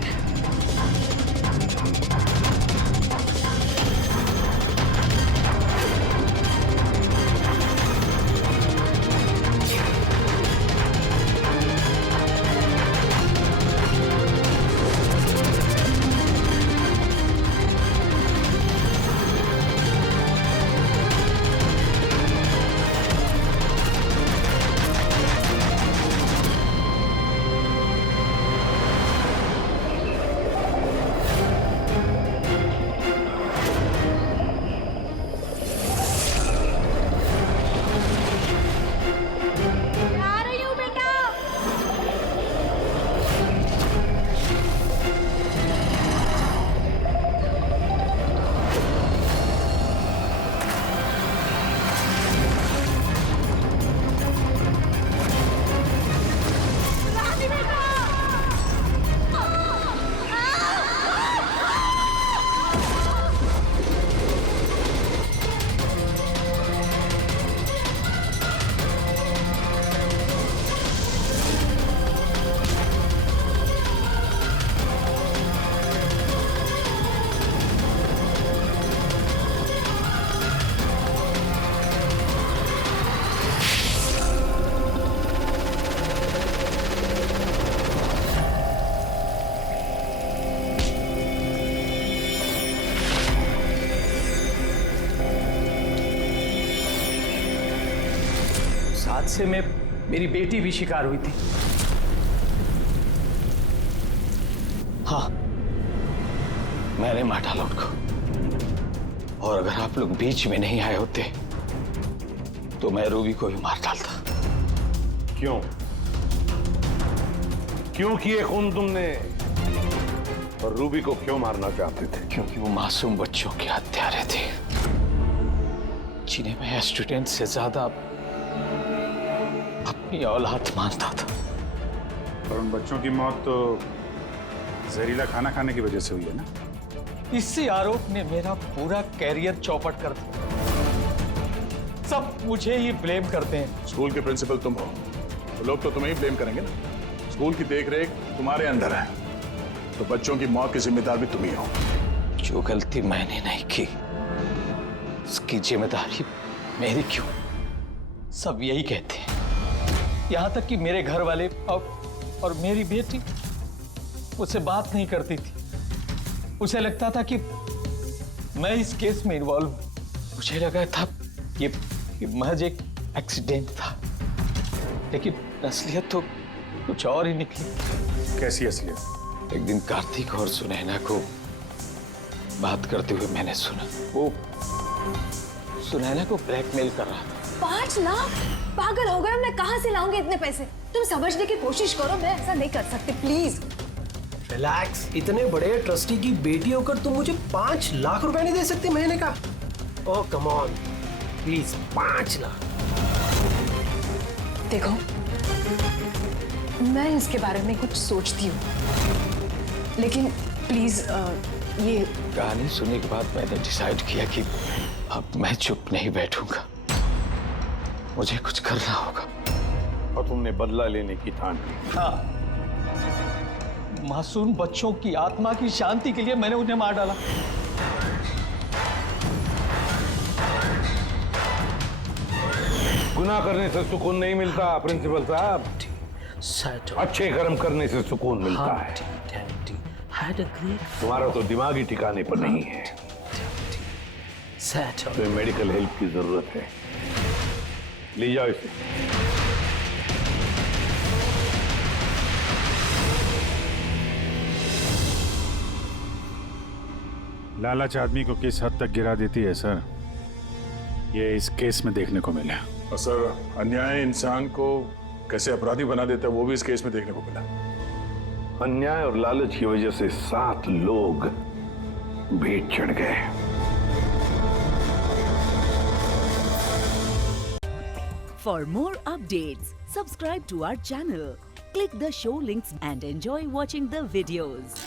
हादसे में मेरी बेटी भी शिकार हुई थी। हाँ, मैंने मार डाला उनको। और अगर आप लोग बीच में नहीं आए होते तो मैं रूबी को भी मार डालता। क्यों किए खून तुमने? और रूबी को क्यों मारना चाहते थे? क्योंकि वो मासूम बच्चों के हत्यारे थे, जिन्हें मैं स्टूडेंट से ज्यादा अपनी औलाद मानता था। और उन बच्चों की मौत तो जहरीला खाना खाने की वजह से हुई है ना? इसी आरोप ने मेरा पूरा कैरियर चौपट कर दिया। सब मुझे ही ब्लेम करते हैं। स्कूल के प्रिंसिपल तुम हो तो लोग तो तुम्हें ही ब्लेम करेंगे ना। स्कूल की देखरेख तुम्हारे अंदर है तो बच्चों की मौत की जिम्मेदार भी तुम ही हो। जो गलती मैंने नहीं की उसकी जिम्मेदारी मेरी क्यों? सब यही कहते हैं। यहाँ तक कि मेरे घर वाले और मेरी बेटी मुझसे बात नहीं करती थी। उसे लगता था कि मैं इस केस में इन्वॉल्व हूं। मुझे लगा था ये महज एक एक्सीडेंट था, लेकिन असलियत तो कुछ और ही निकली। कैसी असलियत? एक दिन कार्तिक और सुनैना को बात करते हुए मैंने सुना। वो सुनैना को ब्लैकमेल कर रहा था। 5 लाख? पागल हो गए? मैं कहां से लाऊंगी इतने पैसे? तुम समझने की कोशिश करो, मैं ऐसा नहीं कर सकती, प्लीज। रिलैक्स। इतने बड़े ट्रस्टी की बेटी होकर तुम मुझे 5 लाख रुपए नहीं दे सकती महीने का? ओह कम ऑन प्लीज, 5 लाख। देखो, मैं इसके बारे में कुछ सोचती हूँ, लेकिन प्लीज ये कहानी सुनने के बाद मैंने डिसाइड किया कि अब मैं चुप नहीं बैठूंगा, मुझे कुछ करना होगा। और तुमने बदला लेने की ठान ली। हाँ, मासूम बच्चों की आत्मा की शांति के लिए मैंने उन्हें मार डाला। गुनाह करने से सुकून नहीं मिलता प्रिंसिपल साहब, अच्छे कर्म करने से सुकून मिलता है। तुम्हारा तो दिमाग ही ठिकाने पर नहीं है, तो मेडिकल हेल्प की जरूरत है। ले जाओ इसे। लालच आदमी को किस हद तक गिरा देती है सर, ये इस केस में देखने को मिला। और सर, अन्याय इंसान को कैसे अपराधी बना देता है वो भी इस केस में देखने को मिला। अन्याय और लालच की वजह से 7 लोग भेंट चढ़ गए। For more updates, subscribe to our channel, click the show links and enjoy watching the videos.